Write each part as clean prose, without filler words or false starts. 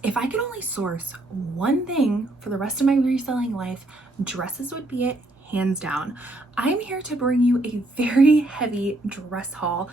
If I could only source one thing for the rest of my reselling life, dresses would be it, hands down. I'm here to bring you a very heavy dress haul.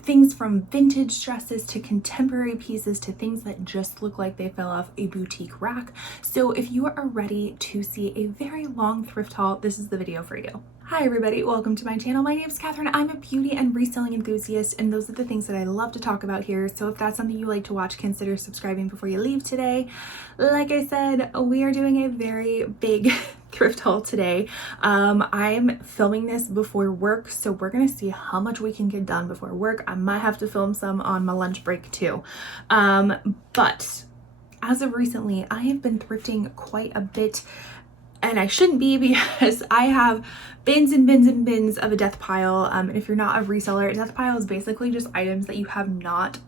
Things from vintage dresses to contemporary pieces to things that just look like they fell off a boutique rack. So if you are ready to see a very long thrift haul, this is the video for you. Hi everybody, welcome to my channel. My name is Catherine. I'm a beauty and reselling enthusiast, and those are the things that I love to talk about here. So if that's something you like to watch, consider subscribing before you leave today. Like I said, we are doing a very big thrift haul today. I'm filming this before work, so we're gonna see how much we can get done before work. I might have to film some on my lunch break too. But as of recently, I have been thrifting quite a bit. And I shouldn't be, because I have bins and bins and bins of a death pile. And if you're not a reseller, a death pile is basically just items that you have not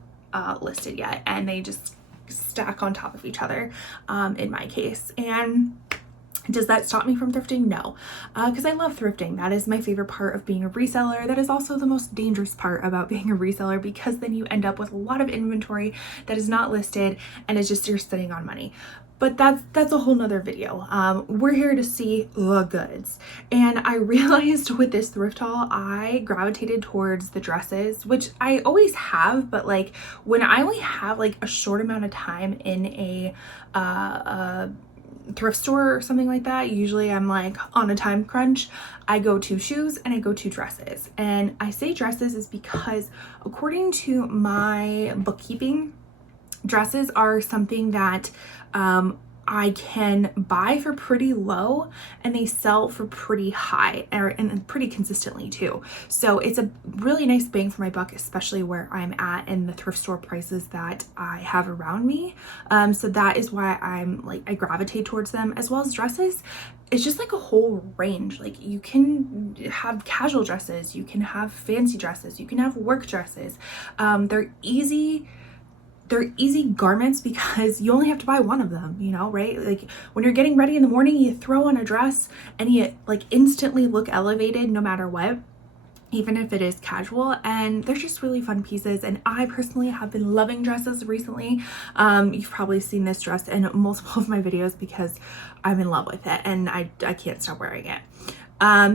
listed yet, and they just stack on top of each other in my case. And does that stop me from thrifting? No, because I love thrifting. That is my favorite part of being a reseller. That is also the most dangerous part about being a reseller, because then you end up with a lot of inventory that is not listed, and it's just you're sitting on money. But that's a whole nother video. We're here to see the goods. And I realized with this thrift haul, I gravitated towards the dresses, which I always have, but like when I only have like a short amount of time in a thrift store or something like that, usually I'm like on a time crunch, I go to shoes and I go to dresses. And I say dresses is because according to my bookkeeping, dresses are something that I can buy for pretty low, and they sell for pretty high, and pretty consistently too. So it's a really nice bang for my buck, especially where I'm at in the thrift store prices that I have around me. So that is why I gravitate towards them, as well as dresses. It's just like a whole range. Like you can have casual dresses, you can have fancy dresses, you can have work dresses. They're easy garments because you only have to buy one of them, you know, right? Like when you're getting ready in the morning, you throw on a dress and you like instantly look elevated no matter what, even if it is casual. And they're just really fun pieces. And I personally have been loving dresses recently. You've probably seen this dress in multiple of my videos because I'm in love with it and I can't stop wearing it.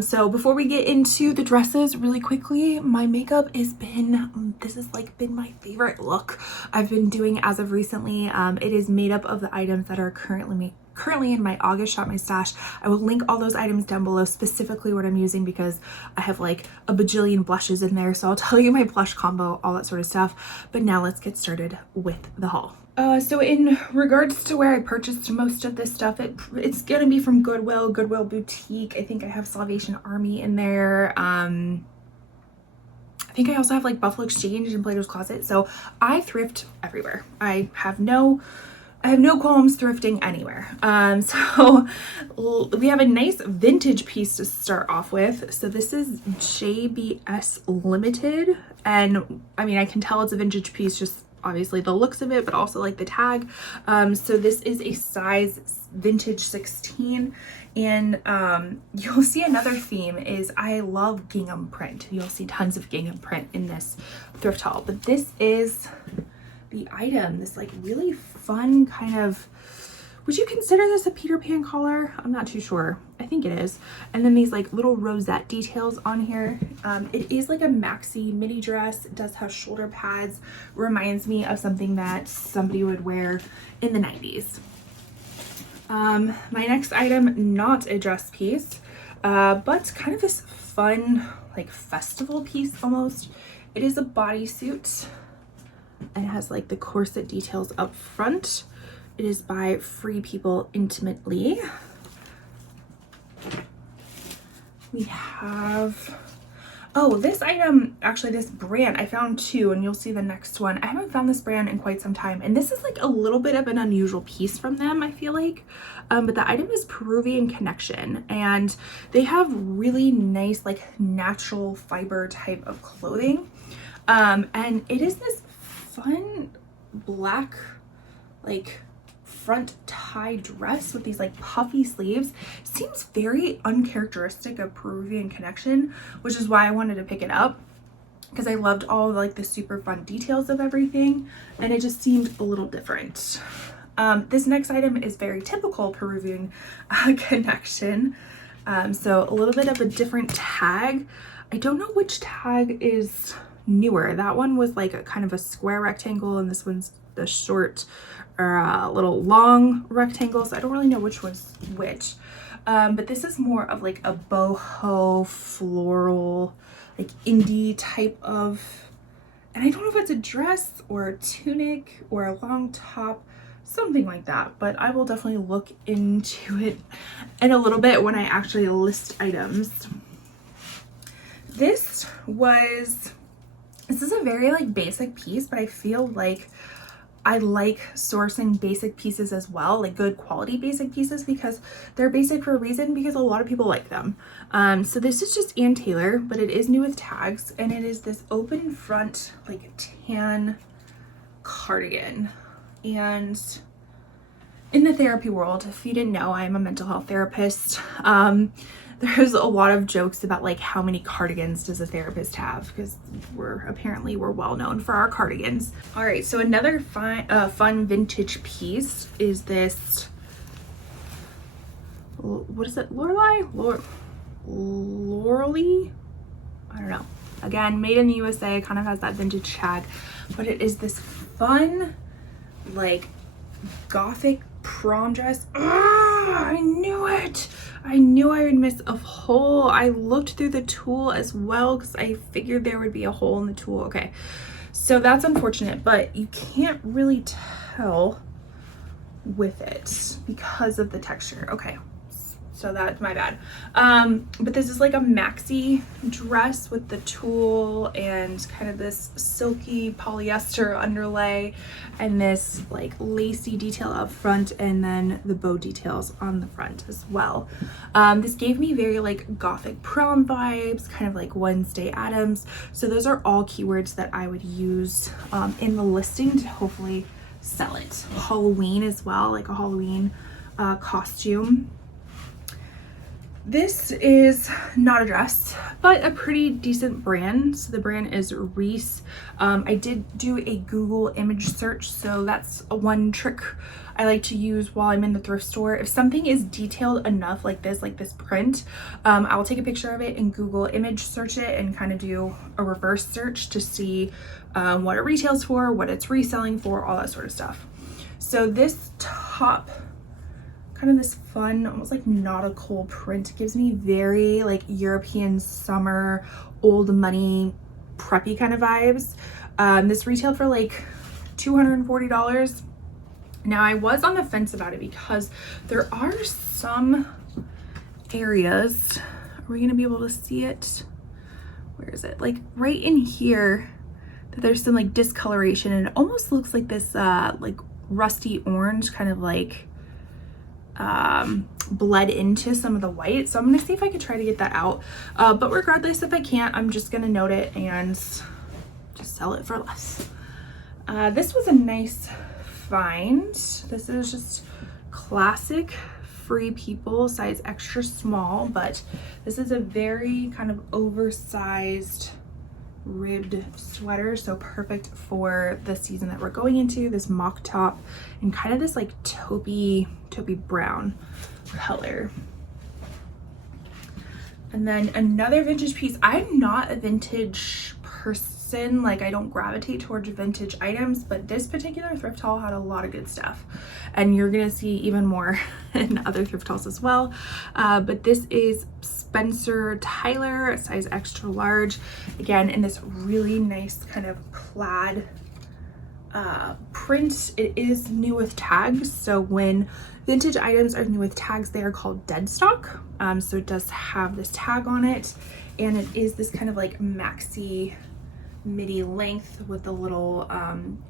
So before we get into the dresses really quickly, my makeup has been, this has like been my favorite look I've been doing as of recently. It is made up of the items that are currently in my August Shop My Stash. I will link all those items down below, specifically what I'm using, because I have like a bajillion blushes in there. So I'll tell you my blush combo, all that sort of stuff. But now let's get started with the haul. So in regards to where I purchased most of this stuff, it's gonna be from Goodwill Boutique. I think I have Salvation Army in there. I think I also have like Buffalo Exchange and Plato's Closet. So I thrift everywhere. I have no qualms thrifting anywhere. So we have a nice vintage piece to start off with. So this is JBS Limited, and I mean I can tell it's a vintage piece just obviously the looks of it, but also like the tag. So this is a size vintage 16, and you'll see another theme is I love gingham print. You'll see tons of gingham print in this thrift haul, but this is the item, this like really fun kind of, would you consider this a Peter Pan collar? I'm not too sure. I think it is. And then these like little rosette details on here. It is like a maxi mini dress. It does have shoulder pads. Reminds me of something that somebody would wear in the 90s. My next item, not a dress piece, but kind of this fun like festival piece almost. It is a bodysuit and it has like the corset details up front. It is by Free People Intimately. We have, oh, this item, actually this brand, I found two, and you'll see the next one. I haven't found this brand in quite some time, and this is like a little bit of an unusual piece from them, I feel like. But the item is Peruvian Connection, and they have really nice like natural fiber type of clothing. And it is this fun black like front tie dress with these like puffy sleeves. Seems very uncharacteristic of Peruvian Connection, which is why I wanted to pick it up, because I loved all like the super fun details of everything, and it just seemed a little different. This next item is very typical Peruvian connection. So a little bit of a different tag. I don't know which tag is newer. That one was like a kind of a square rectangle, and this one's the short or little long rectangle. So I don't really know which one's which. But this is more of like a boho floral, like indie type of, and I don't know if it's a dress or a tunic or a long top, something like that, but I will definitely look into it in a little bit when I actually list items. This is a very like basic piece, but I feel like I like sourcing basic pieces as well, like good quality basic pieces, because they're basic for a reason, because a lot of people like them. So this is just Ann Taylor, but it is new with tags, and it is this open front like tan cardigan. And in the therapy world, if you didn't know, I'm a mental health therapist. There's a lot of jokes about like how many cardigans does a therapist have, because we're well known for our cardigans. All right, so another fun vintage piece is this, what is it, Lorelei? I don't know. Again, made in the USA, kind of has that vintage tag, but it is this fun like gothic prom dress. I knew it. I knew I would miss a hole. I looked through the tulle as well because I figured there would be a hole in the tulle. Okay, so that's unfortunate, but you can't really tell with it because of the texture. Okay, so that's my bad. But this is like a maxi dress with the tulle and kind of this silky polyester underlay and this like lacy detail up front, and then the bow details on the front as well. This gave me very like gothic prom vibes, kind of like Wednesday Addams. So those are all keywords that I would use in the listing to hopefully sell it. Halloween as well, like a Halloween costume. This is not a dress, but a pretty decent brand. So the brand is Reese. I did do a Google image search, so that's one trick I like to use while I'm in the thrift store. If something is detailed enough like this print, I will take a picture of it and Google image search it and kind of do a reverse search to see what it retails for, what it's reselling for, all that sort of stuff. So this top, kind of this fun, almost like nautical print, gives me very like European summer, old money, preppy kind of vibes. This retailed for like $240. Now I was on the fence about it because there are some areas, are we gonna be able to see it? Where is it? Like right in here, that there's some like discoloration, and it almost looks like this like rusty orange, kind of like bled into some of the white. So I'm gonna see if I could try to get that out, but regardless, if I can't, I'm just gonna note it and just sell it for less. This was a nice find. This is just classic Free People, size extra small, but this is a very kind of oversized ribbed sweater, so perfect for the season that we're going into. This mock top and kind of this like taupey brown color. And then another vintage piece. I'm not a vintage person, like I don't gravitate towards vintage items, but this particular thrift haul had a lot of good stuff, and you're gonna see even more in other thrift hauls as well. But this is Spencer Tyler, size extra large, again in this really nice kind of plaid print. It is new with tags, so when vintage items are new with tags, they are called dead stock. So it does have this tag on it, and it is this kind of like maxi midi length with the little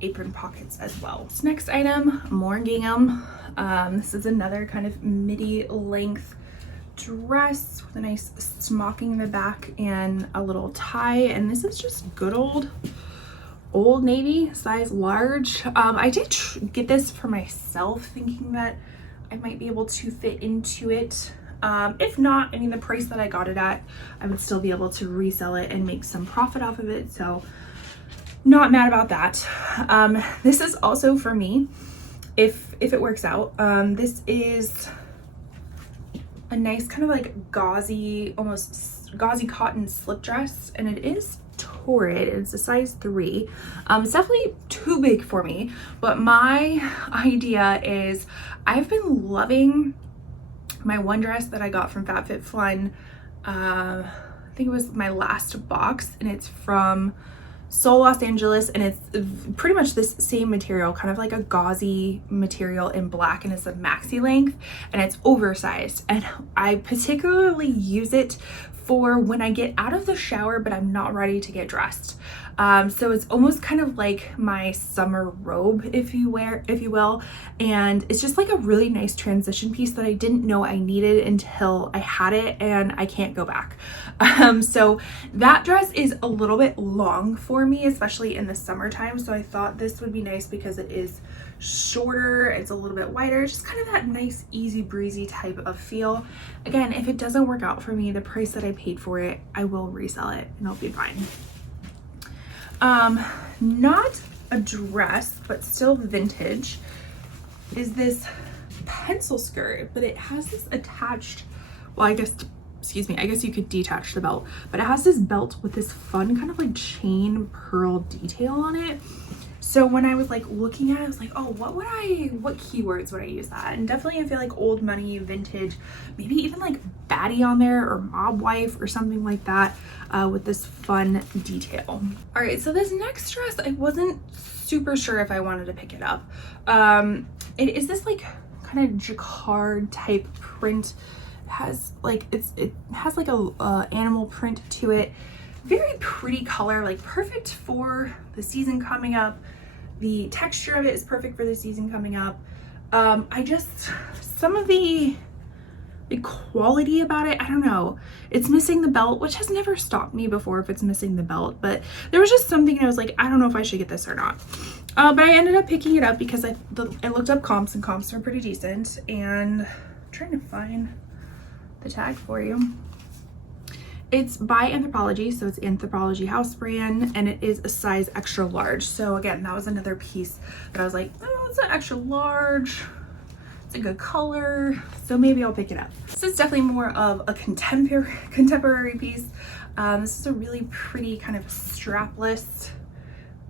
apron pockets as well. This next item, more gingham. This is another kind of midi length dress with a nice smocking in the back and a little tie, and this is just good old navy, size large. I did get this for myself thinking that I might be able to fit into it. If not, I mean, the price that I got it at, I would still be able to resell it and make some profit off of it, so not mad about that. This is also for me if it works out. This is a nice kind of like gauzy, almost gauzy cotton slip dress, and it is torrid. It's a size 3. It's definitely too big for me, but my idea is I've been loving my one dress that I got from FabFitFun. I think it was my last box, and it's from Seoul, Los Angeles, and it's pretty much this same material, kind of like a gauzy material in black, and it's a maxi length, and it's oversized, and I particularly use it for when I get out of the shower but I'm not ready to get dressed. So it's almost kind of like my summer robe, if you will, and it's just like a really nice transition piece that I didn't know I needed until I had it, and I can't go back. So that dress is a little bit long for me, especially in the summertime, so I thought this would be nice because it is shorter, it's a little bit wider, just kind of that nice easy breezy type of feel. Again, if it doesn't work out for me, the price that I paid for it, I will resell it and it'll be fine. Not a dress, but still vintage, is this pencil skirt, but it has this attached, well, I guess you could detach the belt, but it has this belt with this fun kind of like chain pearl detail on it. So when I was like looking at it, I was like, oh, what keywords would I use that? And definitely I feel like old money, vintage, maybe even like baddie on there, or mob wife or something like that, with this fun detail. All right, so this next dress, I wasn't super sure if I wanted to pick it up. It is this like kind of jacquard type print. It has like a animal print to it. Very pretty color, like perfect for the season coming up. The texture of it is perfect for the season coming up. Some of the quality about it, I don't know. It's missing the belt, which has never stopped me before if it's missing the belt, but there was just something I was like, I don't know if I should get this or not. But I ended up picking it up because I looked up comps, and comps are pretty decent, and I'm trying to find the tag for you. It's by Anthropologie, so it's Anthropologie house brand, and it is a size extra large. So again, that was another piece that I was like, oh, it's an extra large, it's a good color, so maybe I'll pick it up. This is definitely more of a contemporary piece. This is a really pretty kind of strapless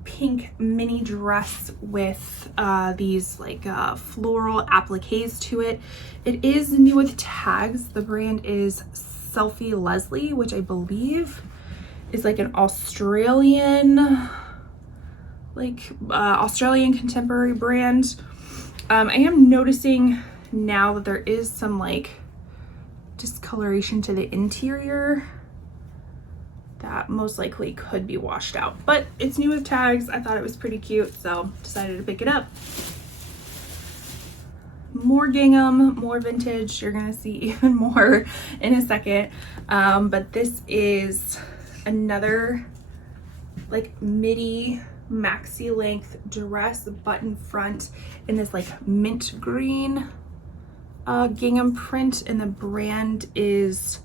pink mini dress with these like floral appliques to it. It is new with tags. The brand is Selfie Leslie, which I believe is like an Australian contemporary brand. I am noticing now that there is some like discoloration to the interior that most likely could be washed out, but it's new with tags. I thought it was pretty cute, so decided to pick it up. More gingham, more vintage. You're gonna see even more in a second, but this is another like midi maxi length dress, button front, in this like mint green gingham print, and the brand is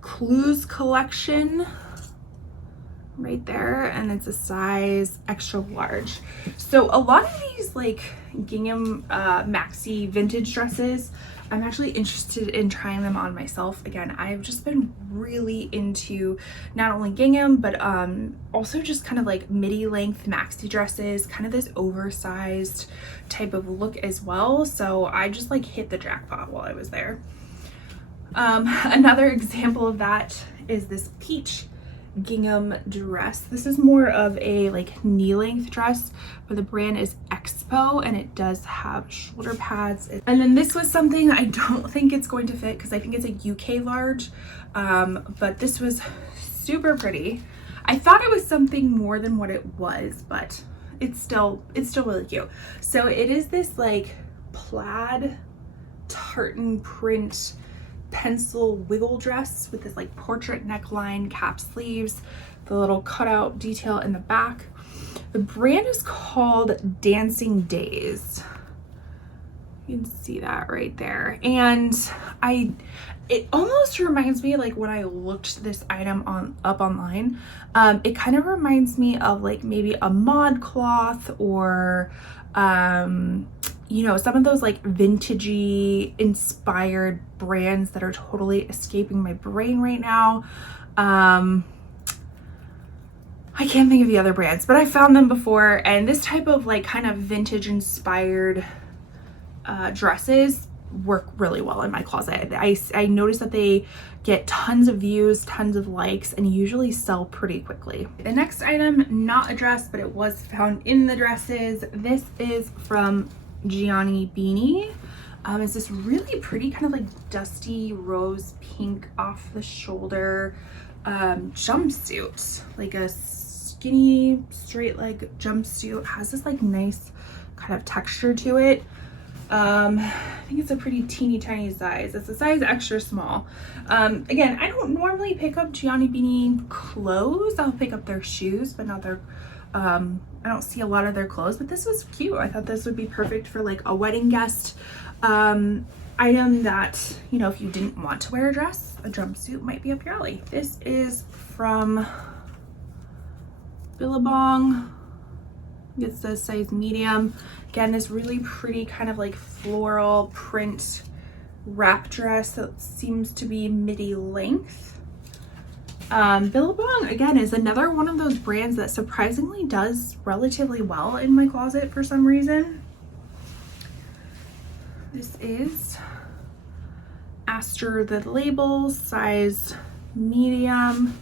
Clues Collection right there, and it's a size extra large. So a lot of these like gingham maxi vintage dresses, I'm actually interested in trying them on myself. Again, I've just been really into not only gingham, but also just kind of like midi length maxi dresses, kind of this oversized type of look as well. So I just like hit the jackpot while I was there. Another example of that is this peach gingham dress. This is more of a like knee length dress, but the brand is Expo, and it does have shoulder pads. And then this was something I don't think it's going to fit because I think it's a UK large, but this was super pretty. I thought it was something more than what it was, but it's still really cute. So it is this like plaid tartan print pencil wiggle dress with this like portrait neckline, cap sleeves, the little cutout detail in the back. The brand is called Dancing Days. You can see that right there. And it almost reminds me, like when I looked this item up online, it kind of reminds me of like maybe a ModCloth or you know, some of those like vintagey inspired brands that are totally escaping my brain right now. I can't think of the other brands, but I found them before, and this type of like kind of vintage inspired dresses work really well in my closet. I noticed that they get tons of views, tons of likes, and usually sell pretty quickly. The next item, not a dress, but it was found in the dresses. This is from Givenchy. It's this really pretty kind of like dusty rose pink off the shoulder jumpsuit, like a skinny straight leg jumpsuit. It has this like nice kind of texture to it. I think it's a pretty teeny tiny size. It's a size extra small. Again, I don't normally pick up Givenchy clothes. I'll pick up their shoes, but not their I don't see a lot of their clothes, but this was cute. I thought this would be perfect for like a wedding guest item that, you know, if you didn't want to wear a dress, a jumpsuit might be up your alley. This is from Billabong. It's the size medium. Again, this really pretty kind of like floral print wrap dress that seems to be midi length. Billabong, again, is another one of those brands that surprisingly does relatively well in my closet for some reason. This is Aster the Label, size medium.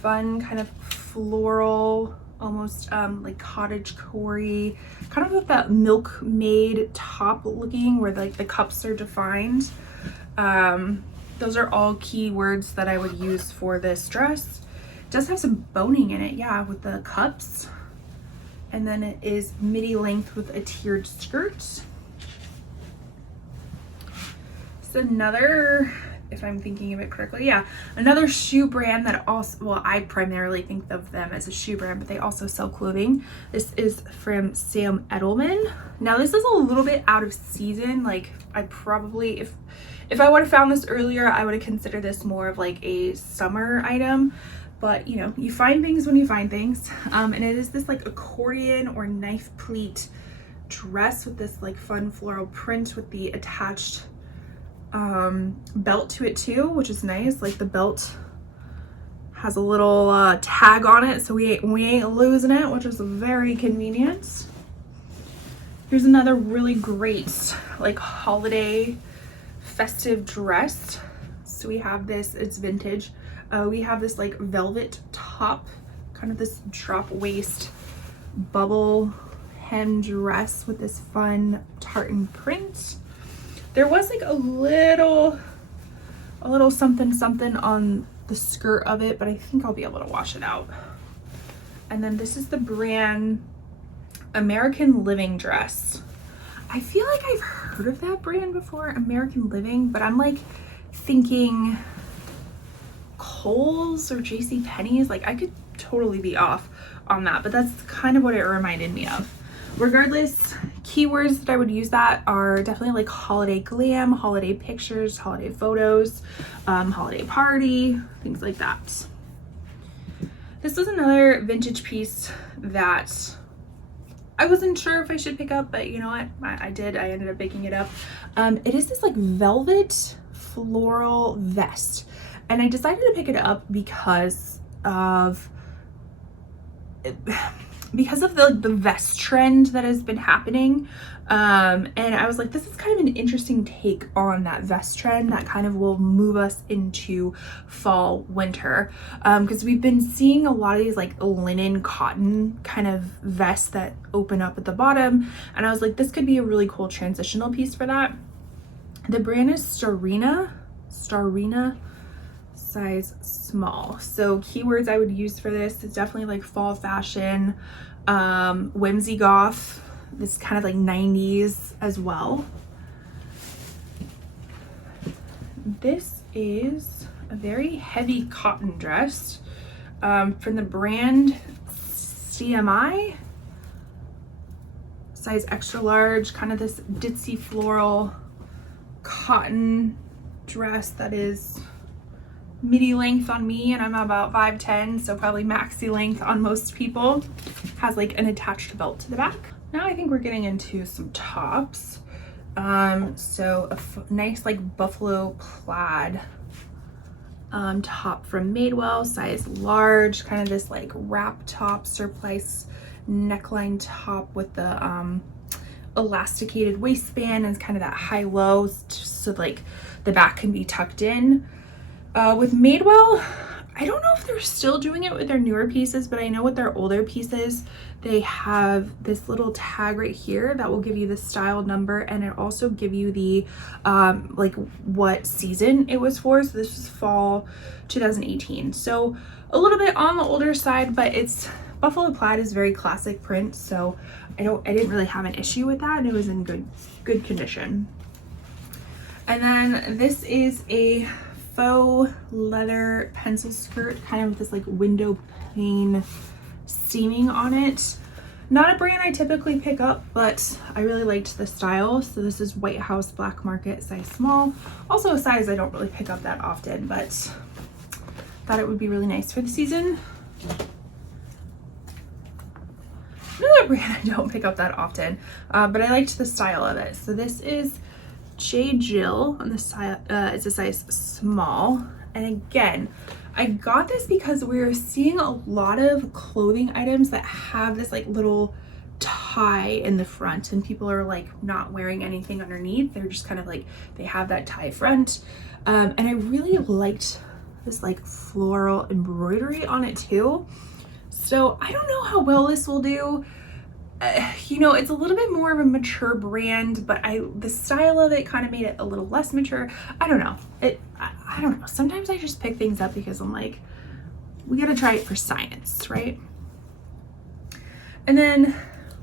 Fun kind of floral, almost like cottage core-y, kind of with that milkmaid top looking where like the cups are defined. Those are all keywords that I would use for this dress. It does have some boning in it, yeah, with the cups. And then it is midi length with a tiered skirt. It's another, if I'm thinking of it correctly, yeah, another shoe brand that also, well, I primarily think of them as a shoe brand, but they also sell clothing. This is from Sam Edelman. Now this is a little bit out of season. Like I probably, if I would have found this earlier, I would have considered this more of like a summer item, but you know, you find things when you find things. And it is this like accordion or knife pleat dress with this like fun floral print with the attached belt to it too, which is nice. Like the belt has a little tag on it, so we ain't losing it, which is very convenient. Here's another really great like holiday festive dress. So we have this, it's vintage. We have this like velvet top, kind of this drop waist bubble hem dress with this fun tartan print. There was like a little something something on the skirt of it, but I think I'll be able to wash it out. And then this is the brand American Living dress. I feel like I've heard of that brand before, American Living, but I'm like thinking Kohl's or JCPenney's. Like I could totally be off on that, but that's kind of what it reminded me of. Regardless, keywords that I would use that are definitely like holiday glam, holiday pictures, holiday photos, holiday party, things like that. This is another vintage piece that I wasn't sure if I should pick up, but you know what? I did. I ended up picking it up. It is this like velvet floral vest, and I decided to pick it up because of the vest trend that has been happening. And I was like, this is kind of an interesting take on that vest trend that kind of will move us into fall, winter. Because we've been seeing a lot of these like linen cotton kind of vests that open up at the bottom. And I was like, this could be a really cool transitional piece for that. The brand is Starina, size small. So keywords I would use for this is definitely like fall fashion, whimsy goth, this kind of like 90s as well. This is a very heavy cotton dress from the brand CMI, size extra large, kind of this ditzy floral cotton dress that is midi length on me, and I'm about 5'10", so probably maxi length on most people. Has like an attached belt to the back. Now I think we're getting into some tops. So a nice like buffalo plaid top from Madewell, size large, kind of this like wrap top, surplice neckline top with the elasticated waistband and kind of that high-low, so like the back can be tucked in. With Madewell, I don't know if they're still doing it with their newer pieces, but I know with their older pieces, they have this little tag right here that will give you the style number, and it also give you the like what season it was for. So this was fall 2018. So a little bit on the older side, but it's buffalo plaid is very classic print, so I didn't really have an issue with that, and it was in good condition. And then this is a faux leather pencil skirt, kind of with this like window pane seaming on it. Not a brand I typically pick up, but I really liked the style. So this is White House Black Market, size small. Also a size I don't really pick up that often, but thought it would be really nice for the season. Another brand I don't pick up that often, but I liked the style of it. So this is J. Jill on the side. It's a size small, and again, I got this because we were seeing a lot of clothing items that have this like little tie in the front, and people are like not wearing anything underneath. They're just kind of like, they have that tie front, and I really liked this like floral embroidery on it too. So I don't know how well this will do. You know, it's a little bit more of a mature brand, but the style of it kind of made it a little less mature. I don't know. I don't know. Sometimes I just pick things up because I'm like, we got to try it for science, right? And then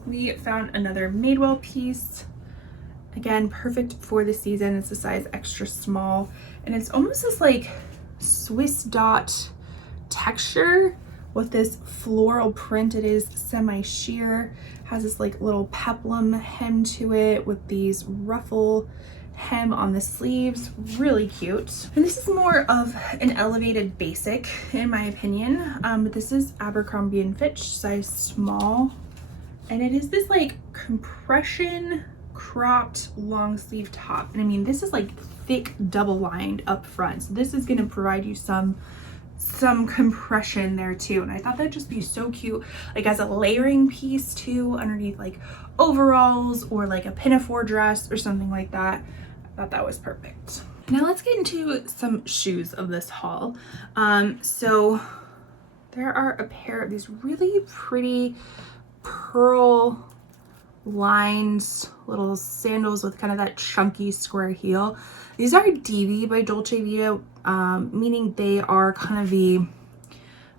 we found another Madewell piece. Again, perfect for the season. It's a size extra small, and it's almost this like Swiss dot texture with this floral print. It is semi-sheer, has this like little peplum hem to it with these ruffle hem on the sleeves. Really cute. And this is more of an elevated basic in my opinion, but this is Abercrombie & Fitch, size small, and it is this like compression cropped long sleeve top. And I mean, this is like thick double lined up front, so this is going to provide you some compression there too, and I thought that'd just be so cute, like as a layering piece too, underneath like overalls or like a pinafore dress or something like that. I thought that was perfect. Now let's get into some shoes of this haul. So there are a pair of these really pretty pearl lined little sandals with kind of that chunky square heel. These are DV by Dolce Vita, meaning they are kind of the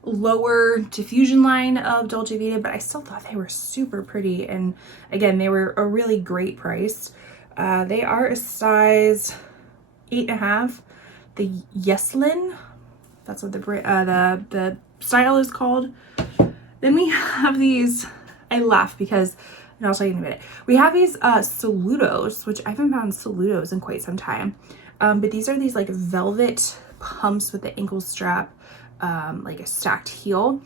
lower diffusion line of Dolce Vita, but I still thought they were super pretty, and again, they were a really great price. They are a size 8.5. The Yeslin, that's what the style is called. Then we have these, I laugh because, and I'll tell you in a minute. We have these Saludos, which I haven't found Saludos in quite some time. But these are these like velvet pumps with the ankle strap, like a stacked heel.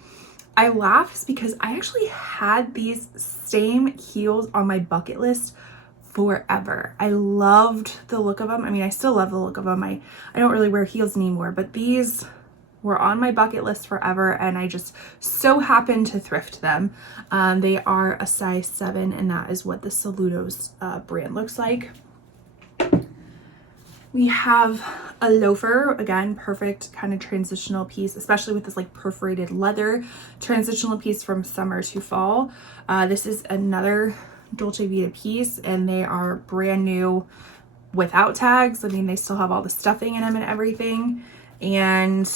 I laugh because I actually had these same heels on my bucket list forever. I loved the look of them. I mean, I still love the look of them. I don't really wear heels anymore, but these were on my bucket list forever, and I just so happened to thrift them. They are a size 7, and that is what the Saludos brand looks like. We have a loafer, again, perfect kind of transitional piece, especially with this like perforated leather transitional piece from summer to fall. This is another Dolce Vita piece, and they are brand new without tags. I mean, they still have all the stuffing in them and everything. And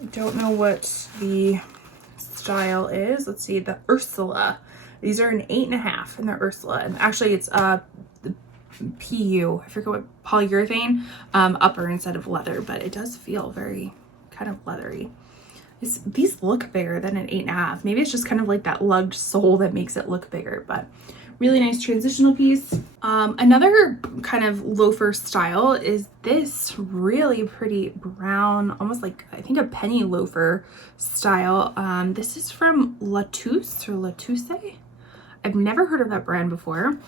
I don't know what the style is. Let's see, the Ursula. These are an 8.5, and they're Ursula. And actually, it's the PU, I forget what, polyurethane upper instead of leather, but it does feel very kind of leathery. These look bigger than an 8.5. Maybe it's just kind of like that lugged sole that makes it look bigger, but really nice transitional piece. Another kind of loafer style is this really pretty brown, almost like I think a penny loafer style. This is from Latouche or Latouche. I've never heard of that brand before.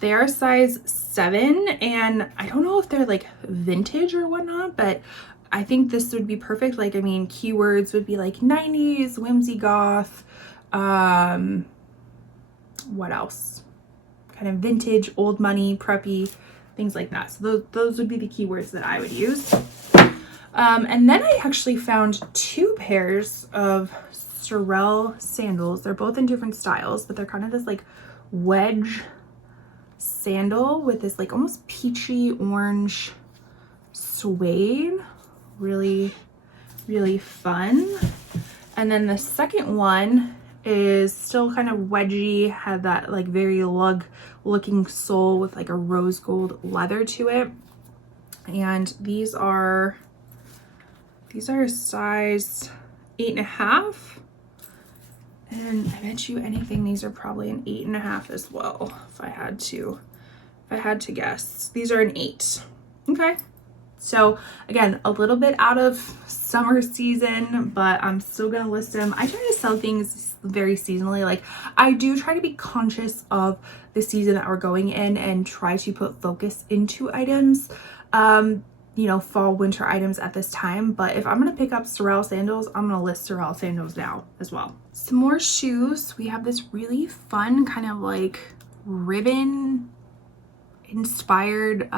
They are size 7, and I don't know if they're like vintage or whatnot, but I think this would be perfect. Like, I mean, keywords would be like 90s, whimsy goth, what else? Kind of vintage, old money, preppy, things like that. So those would be the keywords that I would use. And then I actually found 2 pairs of Sorel sandals. They're both in different styles, but they're kind of this like wedge sandal with this like almost peachy orange suede. Really, really fun. And then the second one is still kind of wedgy, had that like very lug looking sole with like a rose gold leather to it. And these are size 8.5. And I bet you anything these are probably an 8.5 as well, if I had to guess. These are an 8. Okay. So again, a little bit out of summer season, but I'm still gonna list them. I try to sell things very seasonally. Like, I do try to be conscious of the season that we're going in and try to put focus into items, you know, fall, winter items at this time. But if I'm gonna pick up Sorel sandals, I'm gonna list Sorel sandals now as well. Some more shoes. We have this really fun kind of like ribbon inspired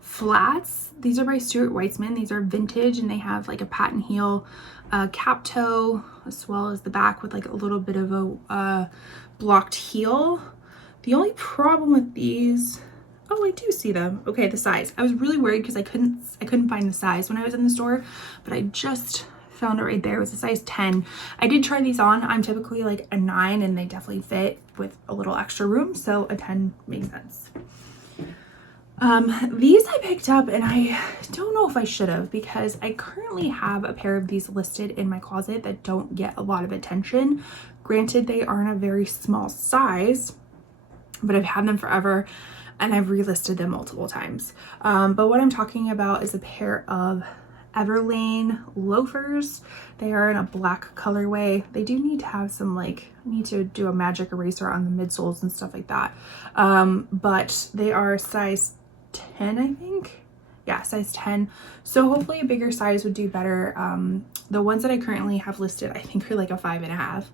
flats. These are by Stuart Weitzman. These are vintage, and they have like a patent heel cap toe, as well as the back with like a little bit of a blocked heel. The only problem with these, oh, I do see them. Okay, the size. I was really worried because I couldn't find the size when I was in the store, but I just found it right there. It was a size 10. I did try these on. I'm typically like a 9, and they definitely fit with a little extra room, so a 10 makes sense. These I picked up, and I don't know if I should have, because I currently have a pair of these listed in my closet that don't get a lot of attention. Granted, they aren't a very small size, but I've had them forever and I've relisted them multiple times. But what I'm talking about is a pair of Everlane loafers. They are in a black colorway. They do need to have some, like, need to do a magic eraser on the midsoles and stuff like that. But they are size 10, I think. Yeah, size 10. So hopefully a bigger size would do better. The ones that I currently have listed, I think, are like a 5.5,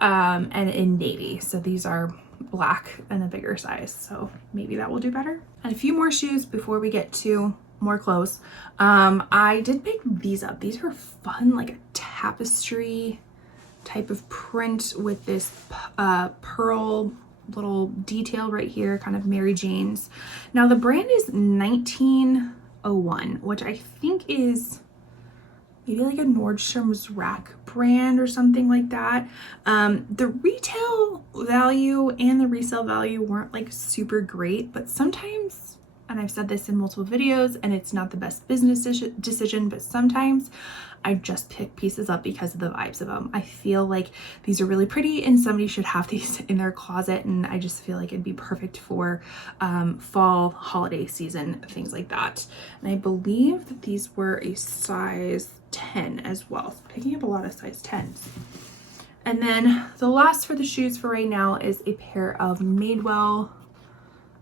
and in navy. So these are black and a bigger size. So maybe that will do better. And a few more shoes before we get to more clothes. I did pick these up. These are fun, like a tapestry type of print with this pearl little detail right here, kind of Mary Jane's. Now the brand is 1901, which I think is maybe like a Nordstrom's Rack brand or something like that. The retail value and the resale value weren't like super great, but sometimes, and I've said this in multiple videos, and it's not the best business decision, but sometimes I just pick pieces up because of the vibes of them. I feel like these are really pretty and somebody should have these in their closet, and I just feel like it'd be perfect for fall, holiday season, things like that. And I believe that these were a size 10 as well. So picking up a lot of size 10s. And then the last for the shoes for right now is a pair of Madewell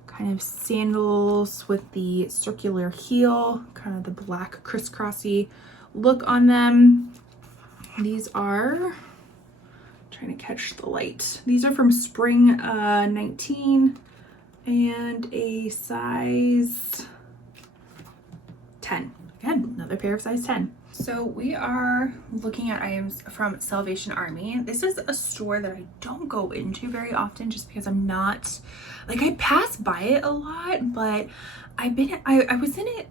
kind of sandals with the circular heel, kind of the black crisscrossy look on them. These are, trying to catch the light, these are from spring 19 and a size 10. Again, another pair of size 10. So we are looking at items from Salvation Army. This is a store that I don't go into very often just because I'm not, like, I pass by it a lot, but I was in it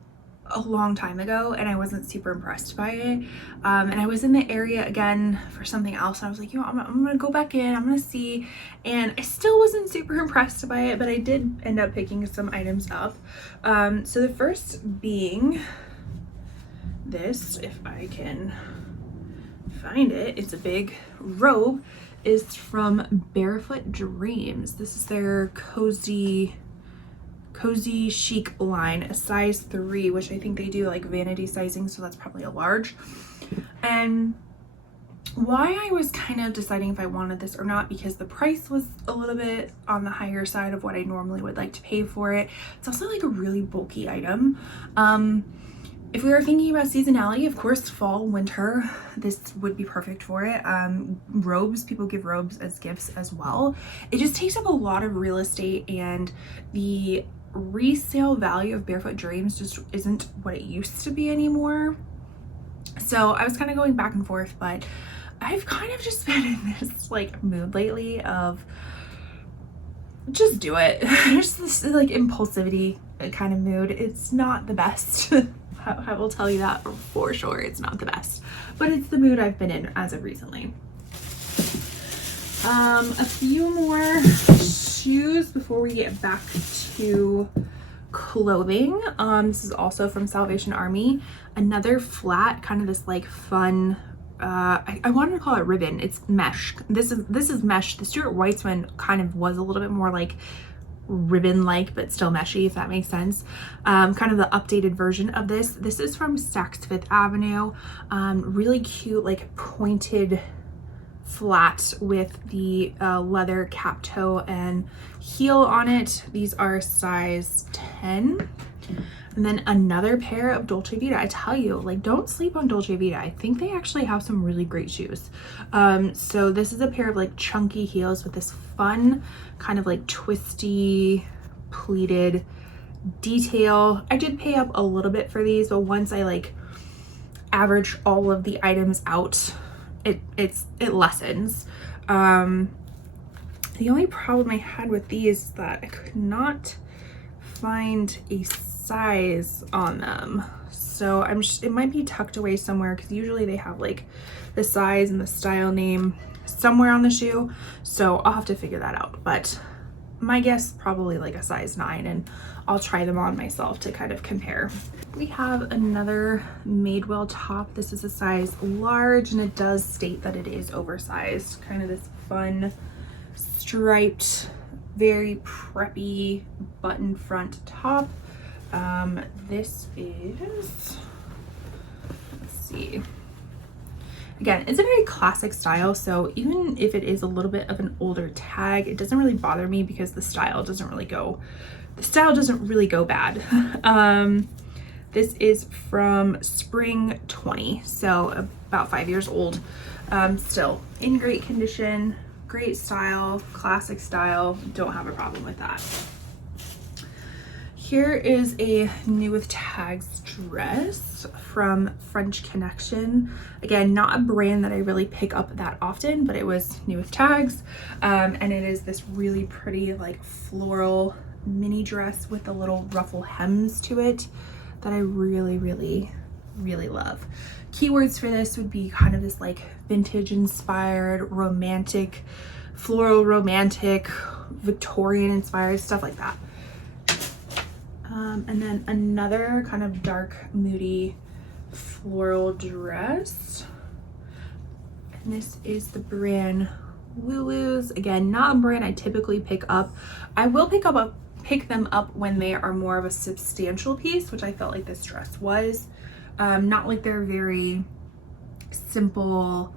a long time ago and I wasn't super impressed by it. And I was in the area again for something else, and I was like, you know, I'm gonna go back in, I'm gonna see, and I still wasn't super impressed by it, but I did end up picking some items up. So the first being this, if I can find it, it's a big robe, is from Barefoot Dreams. This is their cozy chic line, a size 3, which I think they do like vanity sizing, so that's probably a large. And why I was kind of deciding if I wanted this or not, because the price was a little bit on the higher side of what I normally would like to pay for it. It's also like a really bulky item. If we were thinking about seasonality, of course, fall, winter, this would be perfect for it. Robes, people give robes as gifts as well. It just takes up a lot of real estate, and the resale value of Barefoot Dreams just isn't what it used to be anymore. So I was kind of going back and forth, but I've kind of just been in this like mood lately of just do it. Just this like impulsivity kind of mood. It's not the best. I will tell you that for sure. It's not the best, but it's the mood I've been in as of recently. A few more shoes before we get back to clothing. This is also from Salvation Army. Another flat, kind of this like fun, I wanted to call it ribbon. It's mesh. This is mesh. The Stuart Weitzman kind of was a little bit more like ribbon-like, but still meshy, if that makes sense. Kind of the updated version of this. This is from Saks Fifth Avenue. Really cute, like pointed flat with the leather cap toe and heel on it. These are size 10. And then another pair of Dolce Vita. I tell you, like, don't sleep on Dolce Vita. I think they actually have some really great shoes. So this is a pair of like chunky heels with this fun kind of like twisty pleated detail. I did pay up a little bit for these, but once I like average all of the items out, it lessens. The only problem I had with these is that I could not find a size on them, so it might be tucked away somewhere, because usually they have like the size and the style name somewhere on the shoe, so I'll have to figure that out. But my guess, probably like a size 9, and I'll try them on myself to kind of compare. We have another Madewell top. This is a size large, and it does state that it is oversized. Kind of this fun striped, very preppy button front top. This is, let's see, again, it's a very classic style, so even if it is a little bit of an older tag, it doesn't really bother me, because the style doesn't really go bad. This is from spring 20, so about 5 years old. Still in great condition, great style, classic style, don't have a problem with that. Here is a new with tags dress from French Connection. Again, not a brand that I really pick up that often, but it was new with tags. And it is this really pretty like floral mini dress with the little ruffle hems to it that I really, really, really love. Keywords for this would be kind of this like vintage inspired, romantic, floral romantic, Victorian inspired, stuff like that. And then another kind of dark, moody floral dress. And this is the brand Lulu's. Again, not a brand I typically pick up. I will pick them up when they are more of a substantial piece, which I felt like this dress was. Not like they're very simple,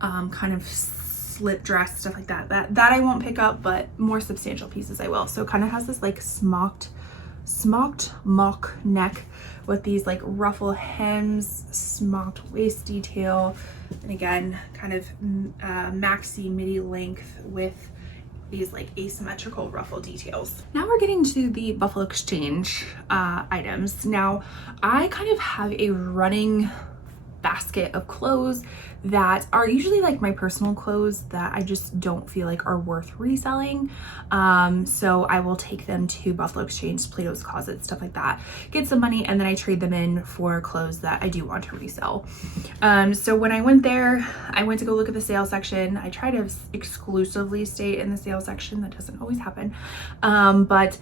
kind of slip dress, stuff like that. That I won't pick up, but more substantial pieces I will. So it kind of has this like smocked mock neck with these like ruffle hems, smocked waist detail, and again, kind of maxi midi length with these like asymmetrical ruffle details. Now we're getting to the Buffalo Exchange items. Now I kind of have a running basket of clothes that are usually like my personal clothes that I just don't feel like are worth reselling. So I will take them to Buffalo Exchange, Plato's Closet, stuff like that, get some money, and then I trade them in for clothes that I do want to resell. So when I went there, I went to go look at the sale section. I try to exclusively stay in the sale section. That doesn't always happen. But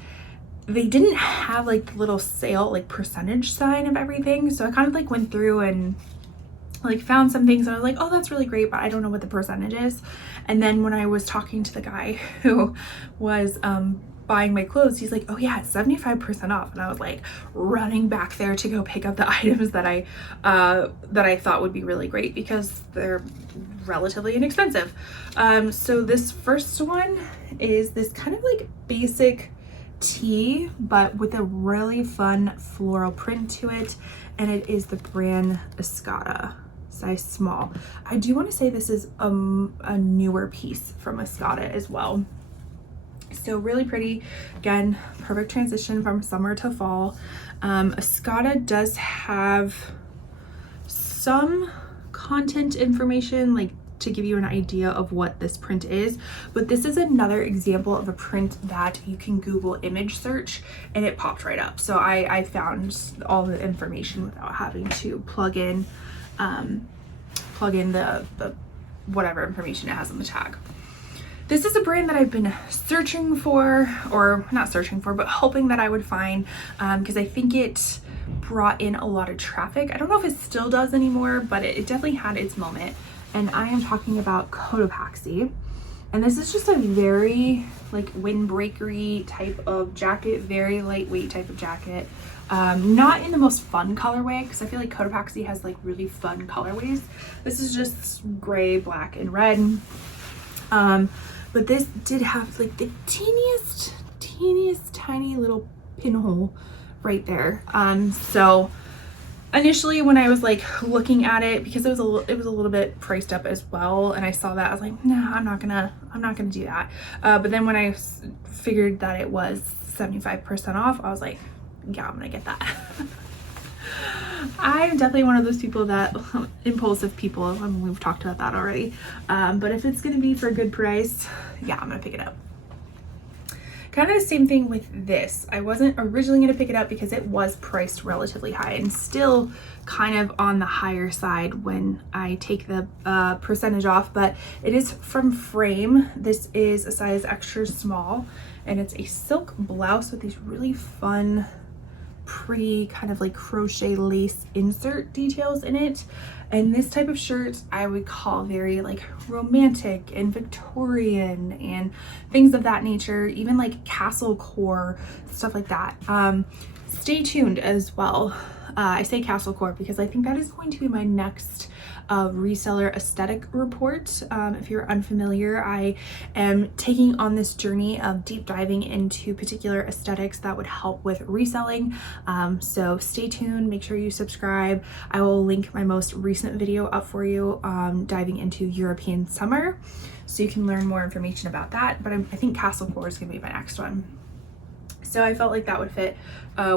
they didn't have like the little sale like percentage sign of everything. So I kind of like went through and like found some things and I was like, oh, that's really great, but I don't know what the percentage is. And then when I was talking to the guy who was buying my clothes, he's like, oh yeah, it's 75% off. And I was like running back there to go pick up the items that I thought would be really great because they're relatively inexpensive. So this first one is this kind of like basic tee, but with a really fun floral print to it. And it is the brand Escada, size small. I do want to say this is a newer piece from Escada as well. So really pretty. Again, perfect transition from summer to fall. Escada does have some content information, like to give you an idea of what this print is, but this is another example of a print that you can Google image search and it popped right up. So I found all the information without having to plug in the whatever information it has on the tag. This is a brand that I've been searching for, or not searching for, but hoping that I would find, because I think it brought in a lot of traffic. I don't know if it still does anymore, but it definitely had its moment. And I am talking about Cotopaxi. And this is just a very like windbreakery type of jacket, very lightweight type of jacket. Not in the most fun colorway, because I feel like Cotopaxi has like really fun colorways. This is just gray, black, and red. But this did have like the teeniest tiny little pinhole right there. So initially when I was like looking at it, because it was a little bit priced up as well, and I saw that, I was like, no, I'm not gonna do that. But then when I figured that it was 75% off, I was like, yeah, I'm gonna get that. I'm definitely one of those people that impulsive people. I mean, we've talked about that already. But if it's gonna be for a good price, yeah, I'm gonna pick it up. Kind of the same thing with this. I wasn't originally going to pick it up because it was priced relatively high and still kind of on the higher side when I take the percentage off, but it is from Frame. This is a size extra small and it's a silk blouse with these really fun, pretty kind of like crochet lace insert details in it. And this type of shirt I would call very like romantic and Victorian and things of that nature, even like castle core, stuff like that. Stay tuned as well. I say castle core because I think that is going to be my next reseller aesthetic report. If you're unfamiliar, I am taking on this journey of deep diving into particular aesthetics that would help with reselling. So stay tuned, make sure you subscribe. I will link my most recent video up for you, diving into European summer, so you can learn more information about that. But I think castle core is gonna be my next one. So I felt like that would fit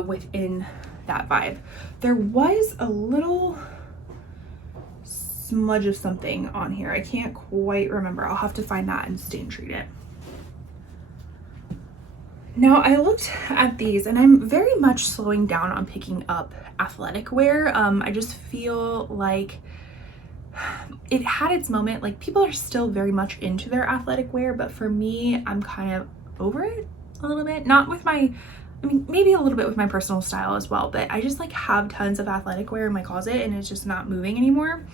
within that vibe. There was a little smudge of something on here. I can't quite remember. I'll have to find that and stain treat it. Now I looked at these and I'm very much slowing down on picking up athletic wear. I just feel like it had its moment. Like people are still very much into their athletic wear, but for me, I'm kind of over it a little bit. Not with my, I mean, maybe a little bit with my personal style as well, but I just like have tons of athletic wear in my closet and it's just not moving anymore.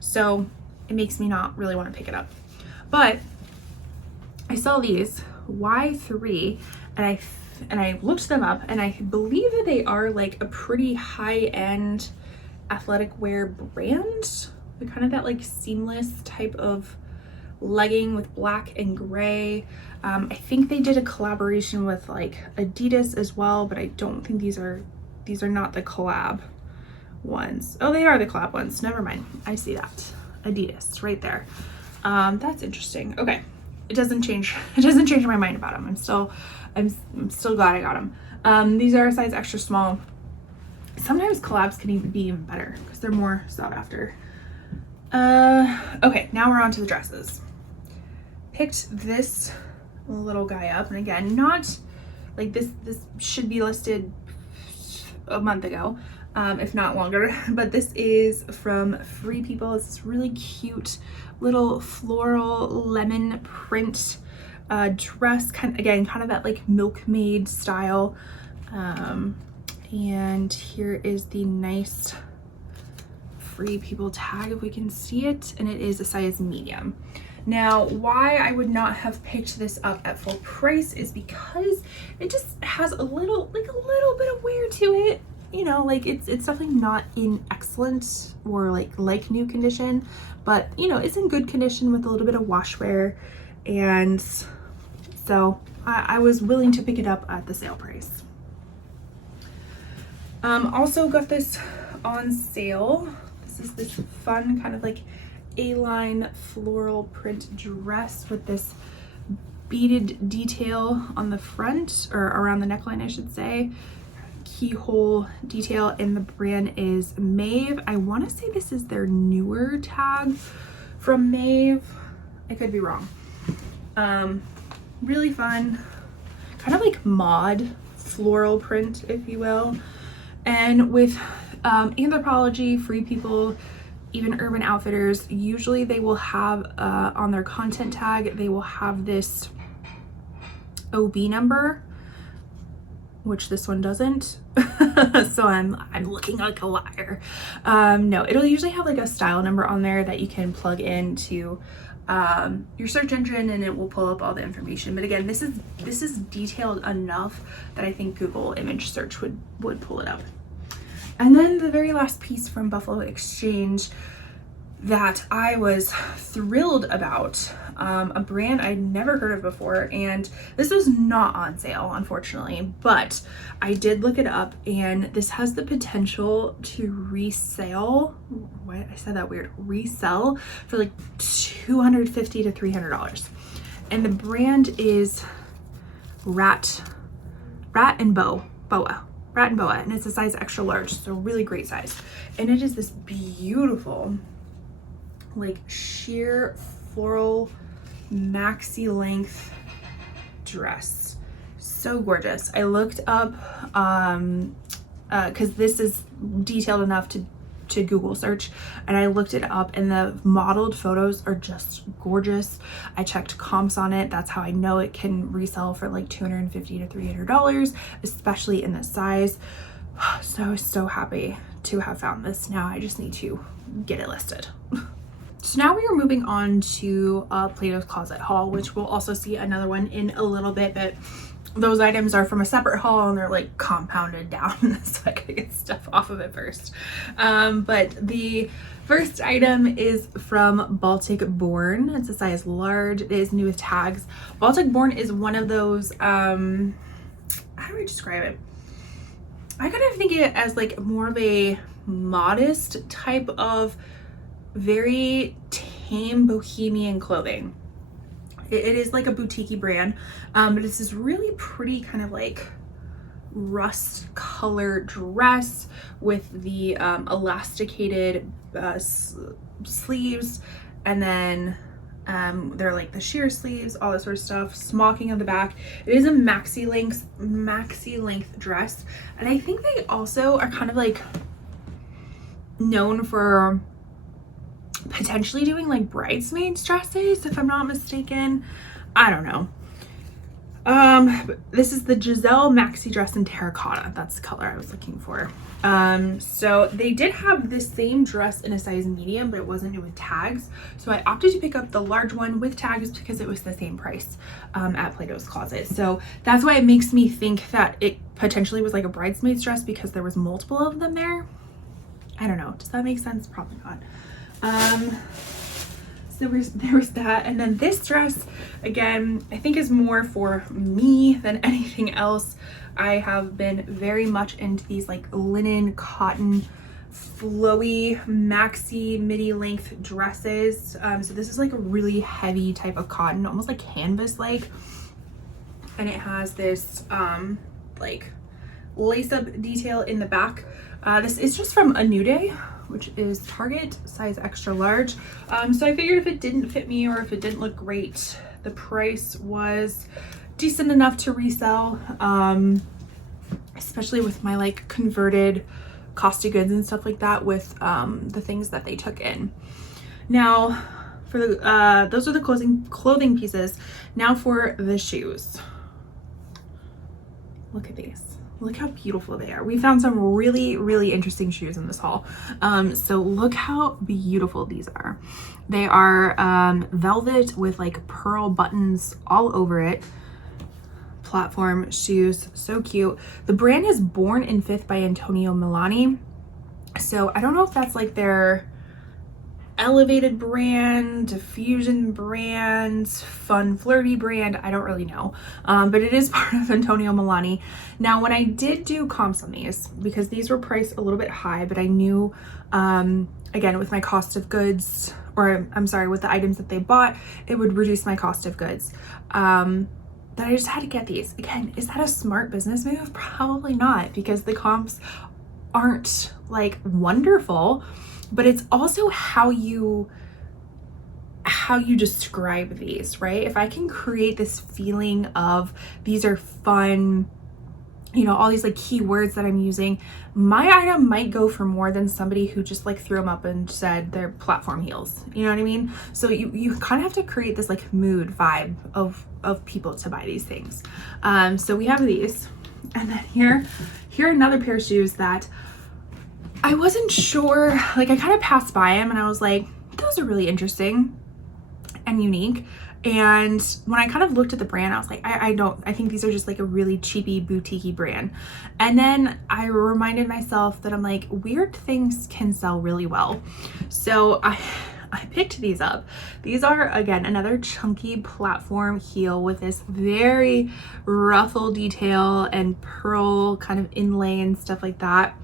So it makes me not really want to pick it up. But I saw these Y3 and I looked them up and I believe that they are like a pretty high-end athletic wear brand. They're kind of that like seamless type of legging with black and gray. I think they did a collaboration with like Adidas as well, but I don't think these are not the collab ones. Oh, they are the collab ones. Never mind. I see that. Adidas right there. That's interesting. Okay. It doesn't change my mind about them. I'm still glad I got them. These are a size extra small. Sometimes collabs can even be even better because they're more sought after. Okay, now we're on to the dresses. Picked this little guy up, and again, not like this should be listed a month ago, if not longer, but this is from Free People. It's this really cute little floral lemon print dress, kind of that like milkmaid style. And here is the nice Free People tag, if we can see it, and it is a size medium. Now, why I would not have picked this up at full price is because it just has a little bit of wear to it. You know, like it's definitely not in excellent or like new condition, but you know, it's in good condition with a little bit of wash wear. And so I was willing to pick it up at the sale price. Also got this on sale. This is this fun kind of like A-line floral print dress with this beaded detail on the front, or around the neckline I should say, keyhole detail, and the brand is Maeve. I want to say this is their newer tag from Maeve. I could be wrong. Really fun, kind of like mod floral print, if you will. And with Anthropologie, Free People, even Urban Outfitters, usually they will have on their content tag, they will have this OB number, which this one doesn't. So I'm looking like a liar. No, it'll usually have like a style number on there that you can plug into your search engine, and it will pull up all the information. But again, this is detailed enough that I think Google image search would pull it up. And then the very last piece from Buffalo Exchange that I was thrilled about, a brand I'd never heard of before, and this was not on sale, unfortunately, but I did look it up, and this has the potential to resell, what, I said that weird, resell for like $250 to $300. And the brand is Rat and Boa, and it's a size extra large, so really great size. And it is this beautiful like sheer floral maxi length dress, so gorgeous. I looked up because this is detailed enough to Google search, and I looked it up, and the modeled photos are just gorgeous. I checked comps on it. That's how I know it can resell for like $250 to $300, especially in this size. So I was so happy to have found this. Now I just need to get it listed. So now we are moving on to Plato's Closet haul, which we'll also see another one in a little bit, but those items are from a separate haul and they're like compounded down, so I gotta get stuff off of it first. But the first item is from Baltic Born. It's a size large. It is new with tags. Baltic Born is one of those, how do I describe it? I kind of think it as like more of a modest type of very tame bohemian clothing. It is like a boutique-y brand, but it's this really pretty kind of like rust color dress with the elasticated sleeves, and then they're like the sheer sleeves, all that sort of stuff, smocking on the back. It is a maxi length dress, and I think they also are kind of like known for potentially doing like bridesmaids dresses, if I'm not mistaken. I don't know. This is the Giselle maxi dress in terracotta. That's the color I was looking for. So they did have this same dress in a size medium, but it wasn't new with tags, so I opted to pick up the large one with tags because it was the same price at Plato's Closet. So that's why it makes me think that it potentially was like a bridesmaid's dress, because there was multiple of them there. I don't know, does that make sense? Probably not. So there was that, and then this dress again I think is more for me than anything else. I have been very much into these like linen cotton flowy maxi midi length dresses. So this is like a really heavy type of cotton, almost like canvas like, and it has this like lace up detail in the back. This is just from A New Day, which is Target, size extra large. So I figured if it didn't fit me or if it didn't look great, the price was decent enough to resell, especially with my like converted cost of goods and stuff like that with the things that they took in. Now for the those are the clothing pieces. Now for the shoes. Look at these. Look how beautiful they are. We found some really, really interesting shoes in this haul. So look how beautiful these are. They are velvet with like pearl buttons all over it. Platform shoes, so cute. The brand is Born in Fifth by Antonio Milani. So I don't know if that's like their elevated brand, diffusion brand, fun flirty brand, I don't really know, but it is part of Antonio Milani. Now when I did do comps on these, because these were priced a little bit high, but I knew again with my cost of goods, or I'm sorry, with the items that they bought, it would reduce my cost of goods, that I just had to get these. Again, is that a smart business move? Probably not, because the comps aren't like wonderful, but it's also how you describe these, right? If I can create this feeling of these are fun, you know, all these like keywords that I'm using, my item might go for more than somebody who just like threw them up and said they're platform heels. You know what I mean? So you kind of have to create this like mood vibe of people to buy these things. So we have these, and then here are another pair of shoes that I wasn't sure, like I kind of passed by them and I was like, those are really interesting and unique. And when I kind of looked at the brand, I was like, I think these are just like a really cheapy boutique-y brand. And then I reminded myself that I'm like, weird things can sell really well. So I picked these up. These are, again, another chunky platform heel with this very ruffle detail and pearl kind of inlay and stuff like that.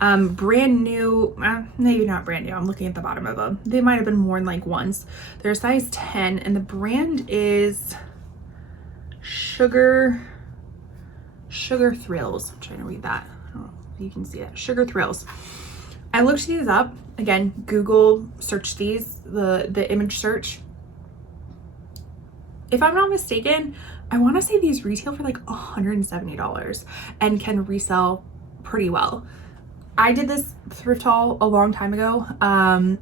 Brand new, maybe not brand new, I'm looking at the bottom of them. They might have been worn like once. They're a size 10 and the brand is Sugar Thrills. I'm trying to read that. I don't know if you can see that. Sugar Thrills. I looked these up. Again, Google search these, the image search. If I'm not mistaken, I want to say these retail for like $170 and can resell pretty well. I did this thrift haul a long time ago,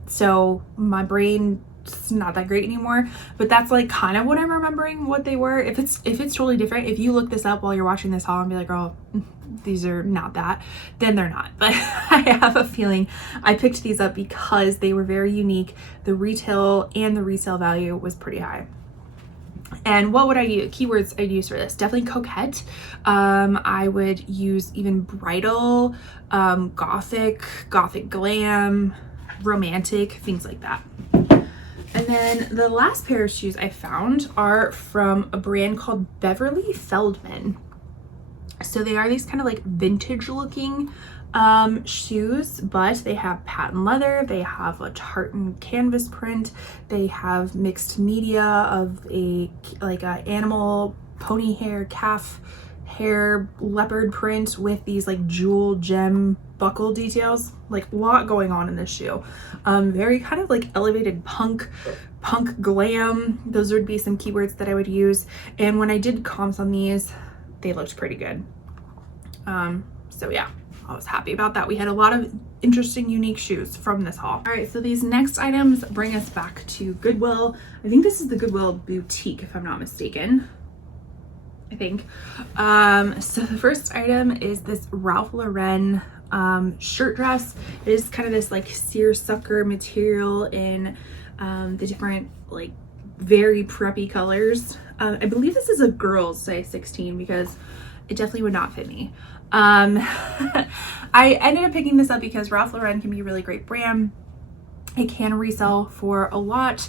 so my brain's not that great anymore, but that's like kind of what I'm remembering what they were. If it's totally different, if you look this up while you're watching this haul and be like, oh, these are not that, then they're not. But I have a feeling I picked these up because they were very unique. The retail and the resale value was pretty high. And what would I use? Keywords I'd use for this, definitely coquette. I would use even bridal, gothic glam, romantic, things like that. And then the last pair of shoes I found are from a brand called Beverly Feldman. So they are these kind of like vintage looking shoes, but they have patent leather, they have a tartan canvas print, they have mixed media of a animal pony hair, calf hair, leopard print with these like jewel gem buckle details. Like a lot going on in this shoe. Very kind of like elevated punk glam. Those would be some keywords that I would use. And when I did comps on these, they looked pretty good. So yeah, I was happy about that. We had a lot of interesting, unique shoes from this haul. All right, so these next items bring us back to Goodwill. I think this is the Goodwill boutique, if I'm not mistaken. I think. So the first item is this Ralph Lauren shirt dress. It is kind of this like seersucker material in the different like very preppy colors. I believe this is a girl's size 16 because it definitely would not fit me. I ended up picking this up because Ralph Lauren can be a really great brand. It can resell for a lot.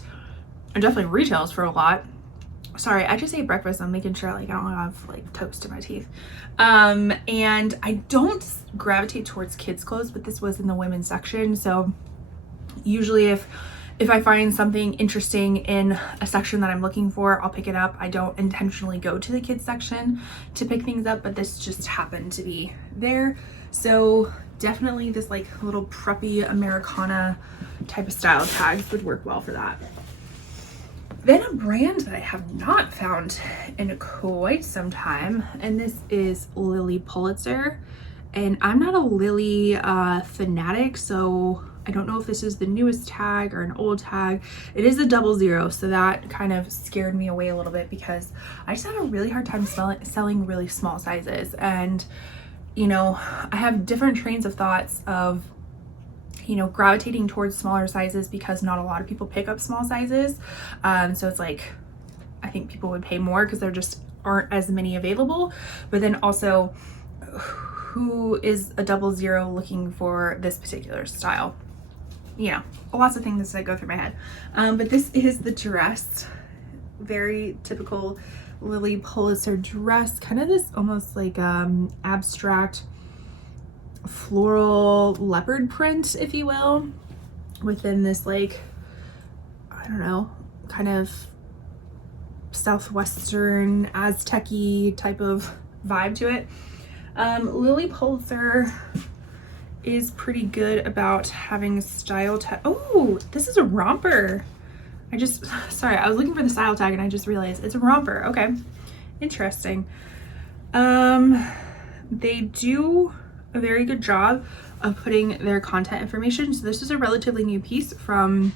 It definitely retails for a lot. Sorry, I just ate breakfast. I'm making sure like I don't have like toast in my teeth. And I don't gravitate towards kids clothes, but this was in the women's section. So usually if I find something interesting in a section that I'm looking for, I'll pick it up. I don't intentionally go to the kids section to pick things up, but this just happened to be there. So definitely this like little preppy Americana type of style tags would work well for that. Then a brand that I have not found in quite some time, and this is Lily Pulitzer. And I'm not a Lily fanatic, so I don't know if this is the newest tag or an old tag. It is a 00, so that kind of scared me away a little bit because I just had a really hard time selling really small sizes. And you know, I have different trains of thoughts of, you know, gravitating towards smaller sizes because not a lot of people pick up small sizes. So it's like, I think people would pay more because there just aren't as many available. But then also, who is a 00 looking for this particular style? You know, lots of things that go through my head. But this is the dress, very typical Lily Pulitzer dress, kind of this almost like abstract floral leopard print, if you will, within this like, I don't know, kind of southwestern Aztec-y type of vibe to it. Lily Pulitzer is pretty good about having style tag. Oh, this is a romper. Sorry, I was looking for the style tag and I just realized it's a romper. Okay, interesting. They do a very good job of putting their content information. So this is a relatively new piece from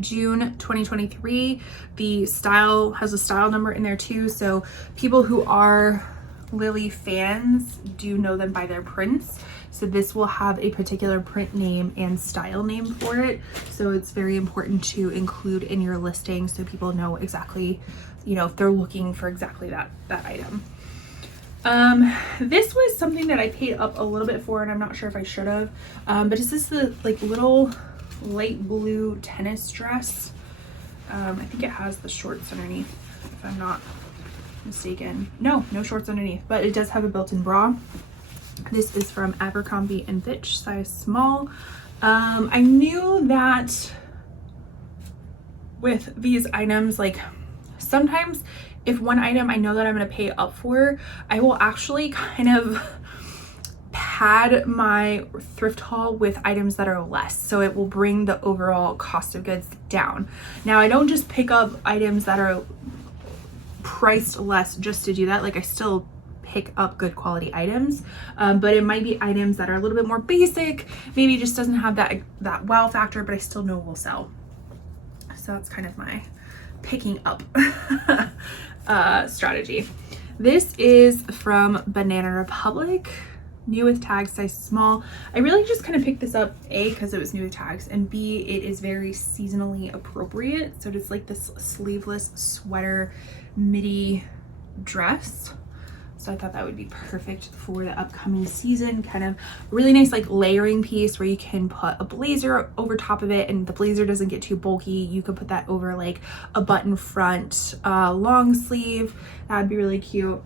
June 2023. The style has a style number in there too. So people who are Lily fans do know them by their prints. So this will have a particular print name and style name for it. So it's very important to include in your listing so people know exactly, you know, if they're looking for exactly that item. This was something that I paid up a little bit for, and I'm not sure if I should have, but it's this the like little light blue tennis dress. I think it has the shorts underneath, if I'm not mistaken. No shorts underneath, but it does have a built-in bra. This is from Abercrombie & Fitch, size small. I knew that with these items, like sometimes if one item I know that I'm going to pay up for, I will actually kind of pad my thrift haul with items that are less, so it will bring the overall cost of goods down. Now, I don't just pick up items that are priced less just to do that. Like, I still pick up good quality items, but it might be items that are a little bit more basic, maybe just doesn't have that wow factor, but I still know will sell. So that's kind of my picking up strategy. This is from Banana Republic, new with tags, size small. I really just kind of picked this up, A, because it was new with tags, and B, it is very seasonally appropriate. So it's like this sleeveless sweater midi dress. So I thought that would be perfect for the upcoming season. Kind of really nice like layering piece where you can put a blazer over top of it and the blazer doesn't get too bulky. You could put that over like a button front long sleeve. That'd be really cute.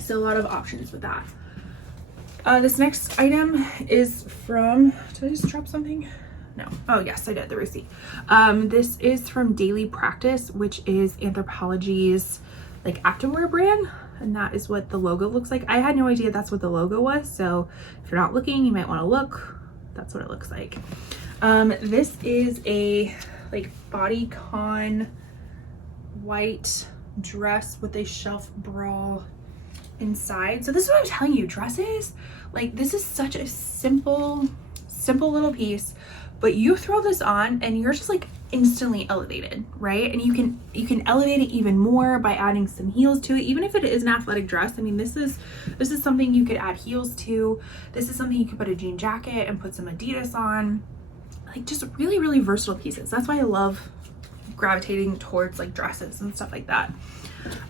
So a lot of options with that. This next item is from, did I just drop something? No. Oh yes, I did, the receipt. This is from Daily Practice, which is Anthropologie's like activewear brand. And that is what the logo looks like. I had no idea that's what the logo was. So if you're not looking, you might want to look. That's what it looks like. This is a like bodycon white dress with a shelf bra inside. So this is what I'm telling you, dresses, like this is such a simple little piece, but you throw this on and you're just like instantly elevated, right? And you can elevate it even more by adding some heels to it, even if it is an athletic dress. I mean, this is something you could add heels to. This is something you could put a jean jacket and put some Adidas on. Like just really, really versatile pieces. That's why I love gravitating towards like dresses and stuff like that.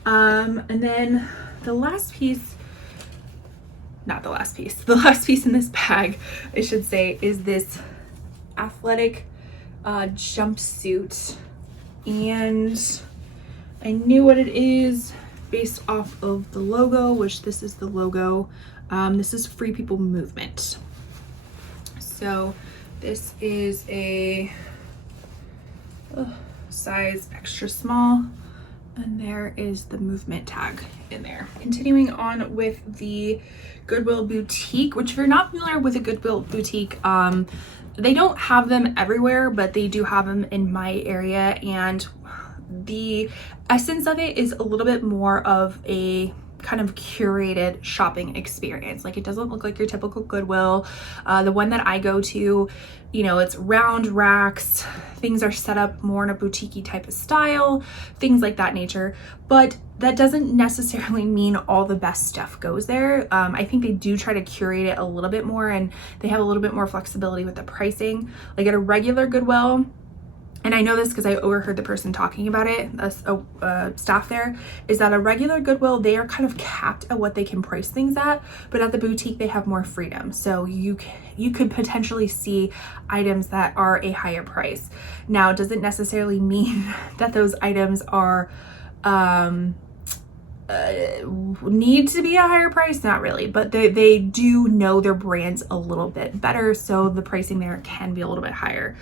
And then the last piece in this bag, I should say, is this athletic jumpsuit, and I knew what it is based off of the logo, which this is the logo. This is Free People Movement. So this is a size extra small, and there is the movement tag in there. Continuing on with the Goodwill Boutique, which if you're not familiar with a Goodwill Boutique, they don't have them everywhere, but they do have them in my area, and the essence of it is a little bit more of a kind of curated shopping experience. Like, it doesn't look like your typical Goodwill. The one that I go to, you know, it's round racks, things are set up more in a boutique-y type of style, things like that nature. But that doesn't necessarily mean all the best stuff goes there. I think they do try to curate it a little bit more, and they have a little bit more flexibility with the pricing. Like at a regular Goodwill, and I know this because I overheard the person talking about it, staff there, is that a regular Goodwill, they are kind of capped at what they can price things at, but at the boutique, they have more freedom. So you could potentially see items that are a higher price. Now, it doesn't necessarily mean that those items are need to be a higher price, not really, but they do know their brands a little bit better, so the pricing there can be a little bit higher.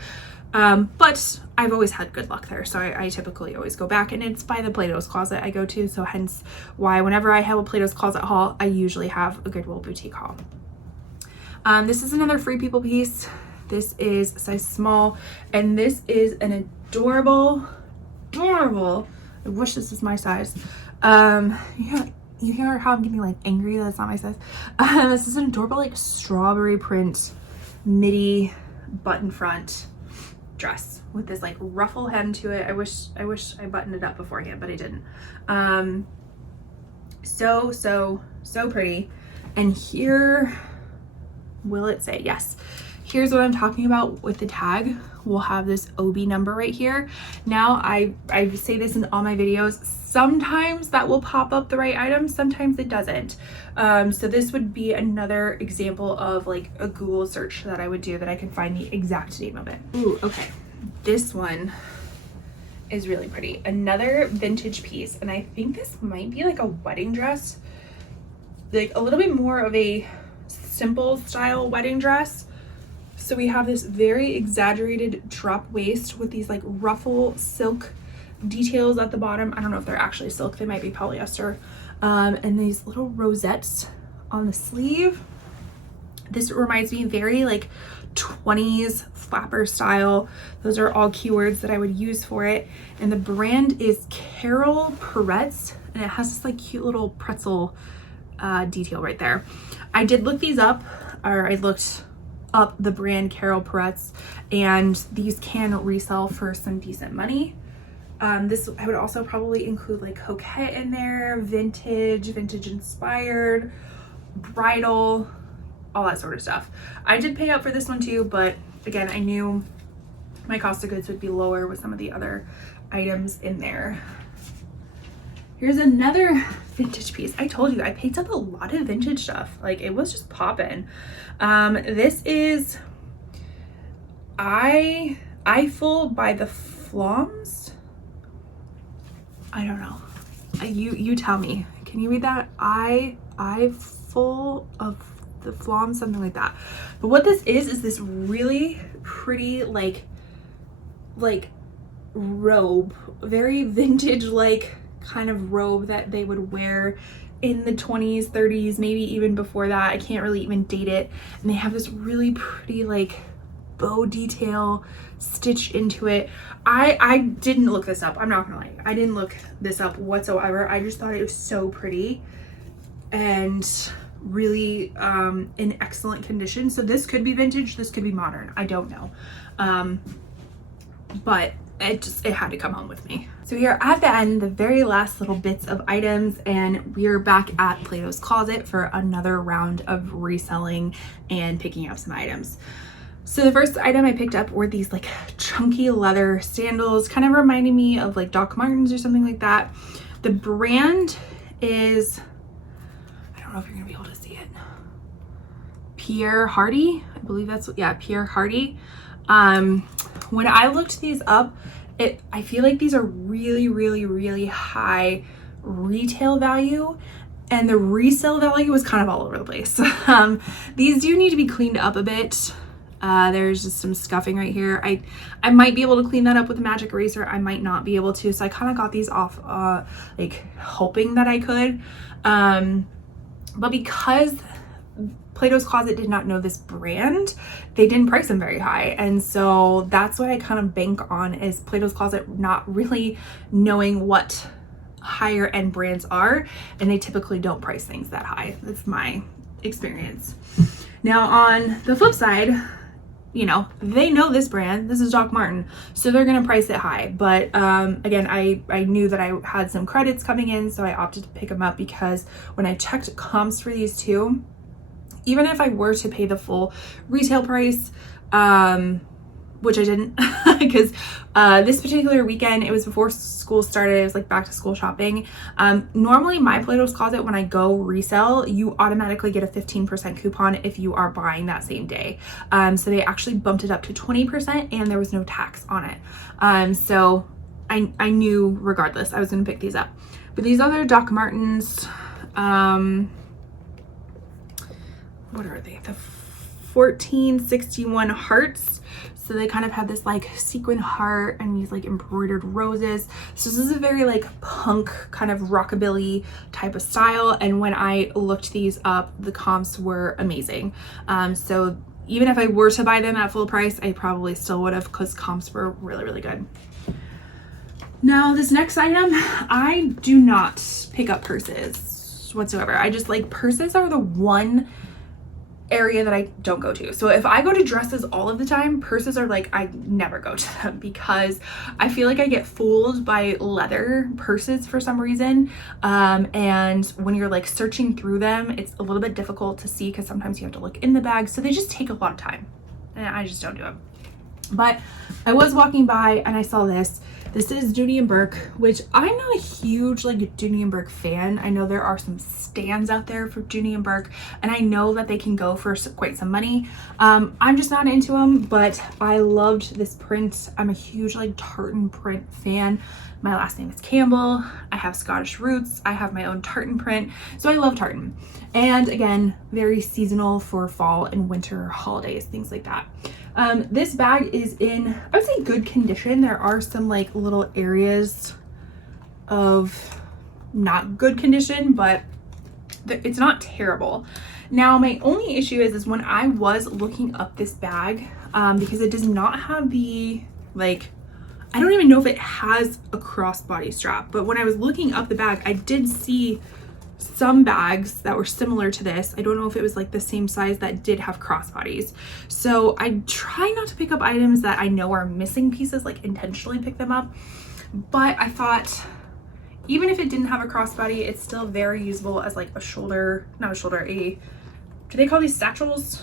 But I've always had good luck there, so I typically always go back, and it's by the Plato's Closet I go to, so hence why whenever I have a Plato's Closet haul, I usually have a Goodwill boutique haul. This is another Free People piece. This is size small, and this is an adorable, I wish this was my size. You hear how I'm getting like angry that it's not my size. This is an adorable like strawberry print midi button front dress with this like ruffle hem to it. I wish I buttoned it up beforehand, but I didn't. So pretty. And here, will it say? Yes. Here's what I'm talking about with the tag. We'll have this OB number right here. Now I say this in all my videos. Sometimes that will pop up the right item, sometimes it doesn't. So this would be another example of like a Google search that I would do that I can find the exact name of it. Ooh, okay. This one is really pretty. Another vintage piece, and I think this might be like a wedding dress, like a little bit more of a simple style wedding dress. So we have this very exaggerated drop waist with these like ruffle silk details at the bottom. I don't know if they're actually silk, they might be polyester. And these little rosettes on the sleeve. This reminds me very like 20s flapper style. Those are all keywords that I would use for it. And the brand is Carol Peretz, and it has this like cute little pretzel detail right there. I did look these up, or I looked up the brand Carol Peretz, and these can resell for some decent money. This I would also probably include like coquette in there, vintage inspired, bridal, all that sort of stuff. I did pay up for this one too, but again, I knew my cost of goods would be lower with some of the other items in there. Here's another vintage piece. I told you I picked up a lot of vintage stuff. Like, it was just popping. This is Eiffel by the Floms. I don't know. You tell me. Can you read that? Eiffel of the Floms, something like that. But what this is this really pretty like robe, very vintage like kind of robe that they would wear in the 20s, 30s, maybe even before that. I can't really even date it. And they have this really pretty like bow detail stitched into it. I didn't look this up. I'm not gonna lie. I didn't look this up whatsoever. I just thought it was so pretty and really in excellent condition. So this could be vintage, this could be modern. I don't know. But it had to come home with me. So here at the end, the very last little bits of items, and we're back at Plato's Closet for another round of reselling and picking up some items. So the first item I picked up were these like chunky leather sandals, kind of reminding me of like Doc Martens or something like that. The brand is, I don't know if you're gonna be able to see it, Pierre Hardy. I believe that's, yeah, Pierre Hardy. When I looked these up, I feel like these are really high retail value, and the resale value was kind of all over the place. These do need to be cleaned up a bit. There's just some scuffing right here. I might be able to clean that up with a magic eraser. I might not be able to. So I kind of got these off like hoping that I could. But because Plato's Closet did not know this brand, they didn't price them very high. And so that's what I kind of bank on, is Plato's Closet not really knowing what higher end brands are, and they typically don't price things that high. That's my experience. Now on the flip side, you know, they know this brand, this is Doc Martin, so they're gonna price it high. But again, I knew that I had some credits coming in, so I opted to pick them up, because when I checked comps for these two, even if I were to pay the full retail price, which I didn't, because this particular weekend, it was before school started, it was like back to school shopping. Normally my Plato's Closet, when I go resell, you automatically get a 15% coupon if you are buying that same day. So they actually bumped it up to 20% and there was no tax on it. So I knew regardless I was gonna pick these up. But these other Doc Martens, what are they? The 1461 hearts. So they kind of have this like sequin heart and these like embroidered roses. So this is a very like punk kind of rockabilly type of style. And when I looked these up, the comps were amazing. So even if I were to buy them at full price, I probably still would have, because comps were really, really good. Now this next item, I do not pick up purses whatsoever. I just like, purses are the one area that I don't go to. So if I go to dresses all of the time, purses are like, I never go to them, because I feel like I get fooled by leather purses for some reason. And when you're like searching through them, it's a little bit difficult to see, because sometimes you have to look in the bag. So they just take a lot of time and I just don't do it. But I was walking by and I saw this. This is Dooney & Bourke, which I'm not a huge like Dooney & Bourke fan. I know there are some stands out there for Dooney & Bourke, and I know that they can go for quite some money. I'm just not into them, but I loved this print. I'm a huge like tartan print fan. My last name is Campbell. I have Scottish roots. I have my own tartan print, so I love tartan. And again, very seasonal for fall and winter holidays, things like that. This bag is in, I would say, good condition. There are some like little areas of not good condition, but it's not terrible. Now, my only issue is when I was looking up this bag, because it does not have the, like, I don't even know if it has a crossbody strap, but when I was looking up the bag, I did see some bags that were similar to this. I don't know if it was like the same size that did have crossbodies. So I try not to pick up items that I know are missing pieces, like intentionally pick them up. But I thought, even if it didn't have a crossbody, it's still very usable as like a shoulder, not a shoulder, do they call these satchels?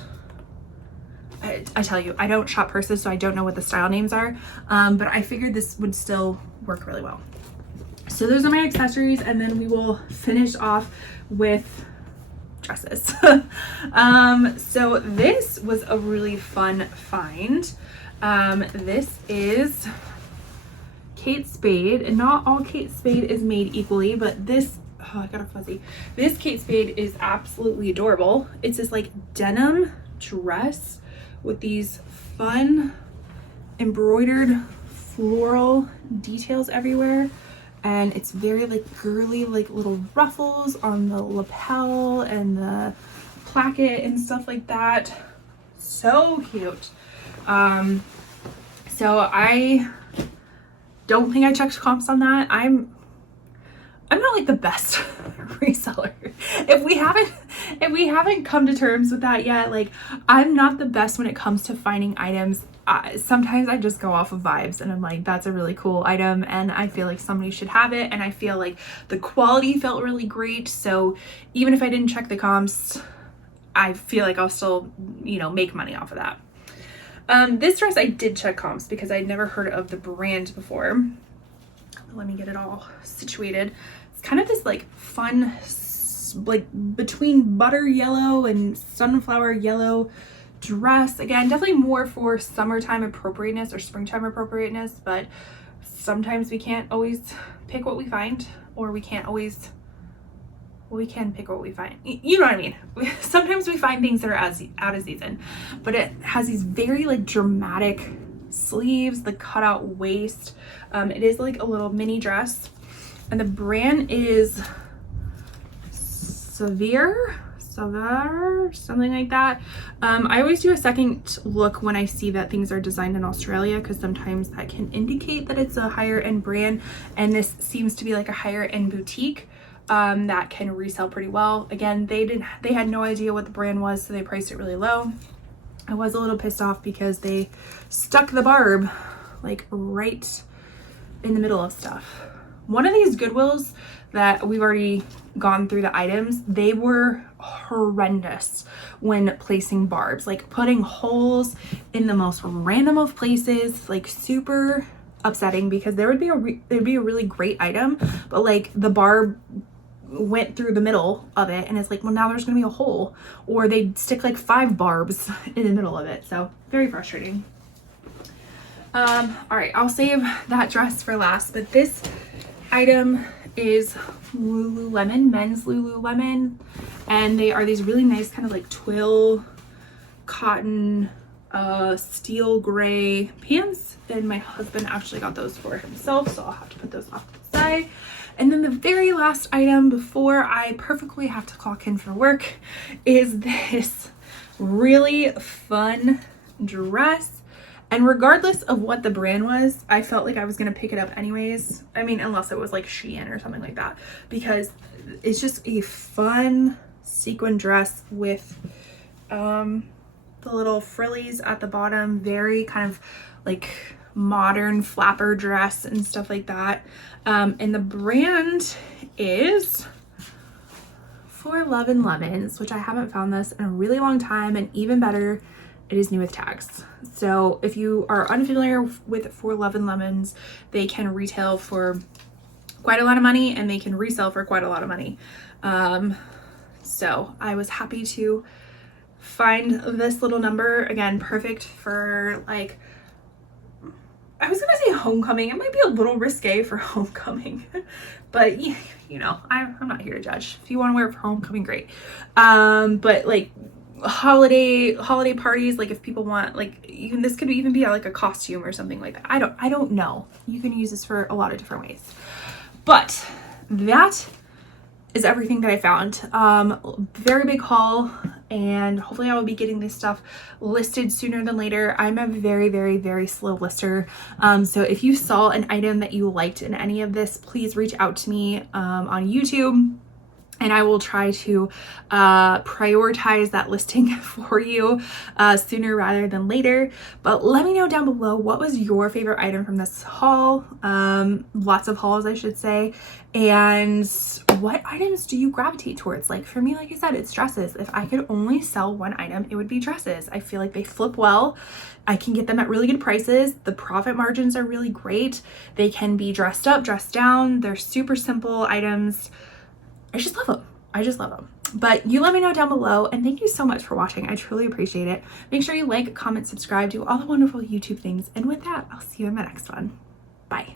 I tell you, I don't shop purses, so I don't know what the style names are. But I figured this would still work really well. So those are my accessories, and then we will finish off with dresses. So this was a really fun find. This is Kate Spade, and not all Kate Spade is made equally, but this, oh, I got a fuzzy. This Kate Spade is absolutely adorable. It's this like denim dress with these fun embroidered floral details everywhere. And it's very like girly, like little ruffles on the lapel and the placket and stuff like that. So cute. So I don't think I checked comps on that. I'm not like the best reseller. If we haven't come to terms with that yet, like I'm not the best when it comes to finding items. Sometimes I just go off of vibes and I'm like, that's a really cool item and I feel like somebody should have it, and I feel like the quality felt really great. So even if I didn't check the comps, I feel like I'll still, you know, make money off of that. This dress I did check comps because I'd never heard of the brand before. Let me get it all situated. It's kind of this like fun, like between butter yellow and sunflower yellow dress. Again, definitely more for summertime appropriateness or springtime appropriateness, but sometimes we can't always pick what we find, or we can't always, well, we can pick what we find. You know what I mean? Sometimes we find things that are out of season, but it has these very like dramatic sleeves, the cutout waist. It is like a little mini dress, and the brand is Severe. reseller, something like that. I always do a second look when I see that things are designed in Australia, because sometimes that can indicate that it's a higher end brand, and this seems to be like a higher end boutique that can resell pretty well. Again, they had no idea what the brand was, so they priced it really low. I was a little pissed off because they stuck the barb like right in the middle of stuff. One of these Goodwills that we've already gone through the items, they were horrendous when placing barbs, like putting holes in the most random of places, like super upsetting, because there'd be a really great item, but like the barb went through the middle of it, and it's like, well, now there's gonna be a hole, or they'd stick like 5 barbs in the middle of it. So very frustrating. All right, I'll save that dress for last, but this item is Lululemon, men's Lululemon, and they are these really nice kind of like twill cotton steel gray pants, and my husband actually got those for himself, so I'll have to put those off to the side. And then the very last item before I perfectly have to clock in for work is this really fun dress. And regardless of what the brand was, I felt like I was going to pick it up anyways. I mean, unless it was like Shein or something like that, because it's just a fun sequin dress with the little frillies at the bottom, very kind of like modern flapper dress and stuff like that. And the brand is For Love and Lemons, which I haven't found this in a really long time, and even better, it is new with tags. So if you are unfamiliar with For Love and Lemons, they can retail for quite a lot of money, and they can resell for quite a lot of money. So I was happy to find this little number. Again, perfect for like, I was gonna say homecoming. It might be a little risque for homecoming, but you know, I'm not here to judge. If you want to wear it for homecoming, great. But like holiday parties, like if people want, like, even this could even be like a costume or something like that. I don't know. You can use this for a lot of different ways. But that is everything that I found. Very big haul, and hopefully I will be getting this stuff listed sooner than later. I'm a very, very, very slow lister. So if you saw an item that you liked in any of this, please reach out to me on YouTube, and I will try to prioritize that listing for you sooner rather than later. But let me know down below, what was your favorite item from this haul? Lots of hauls, I should say. And what items do you gravitate towards? Like for me, like I said, it's dresses. If I could only sell one item, it would be dresses. I feel like they flip well. I can get them at really good prices. The profit margins are really great. They can be dressed up, dressed down. They're super simple items. I just love them. I just love them. But you let me know down below, and thank you so much for watching. I truly appreciate it. Make sure you like, comment, subscribe, do all the wonderful YouTube things. And with that, I'll see you in my next one. Bye.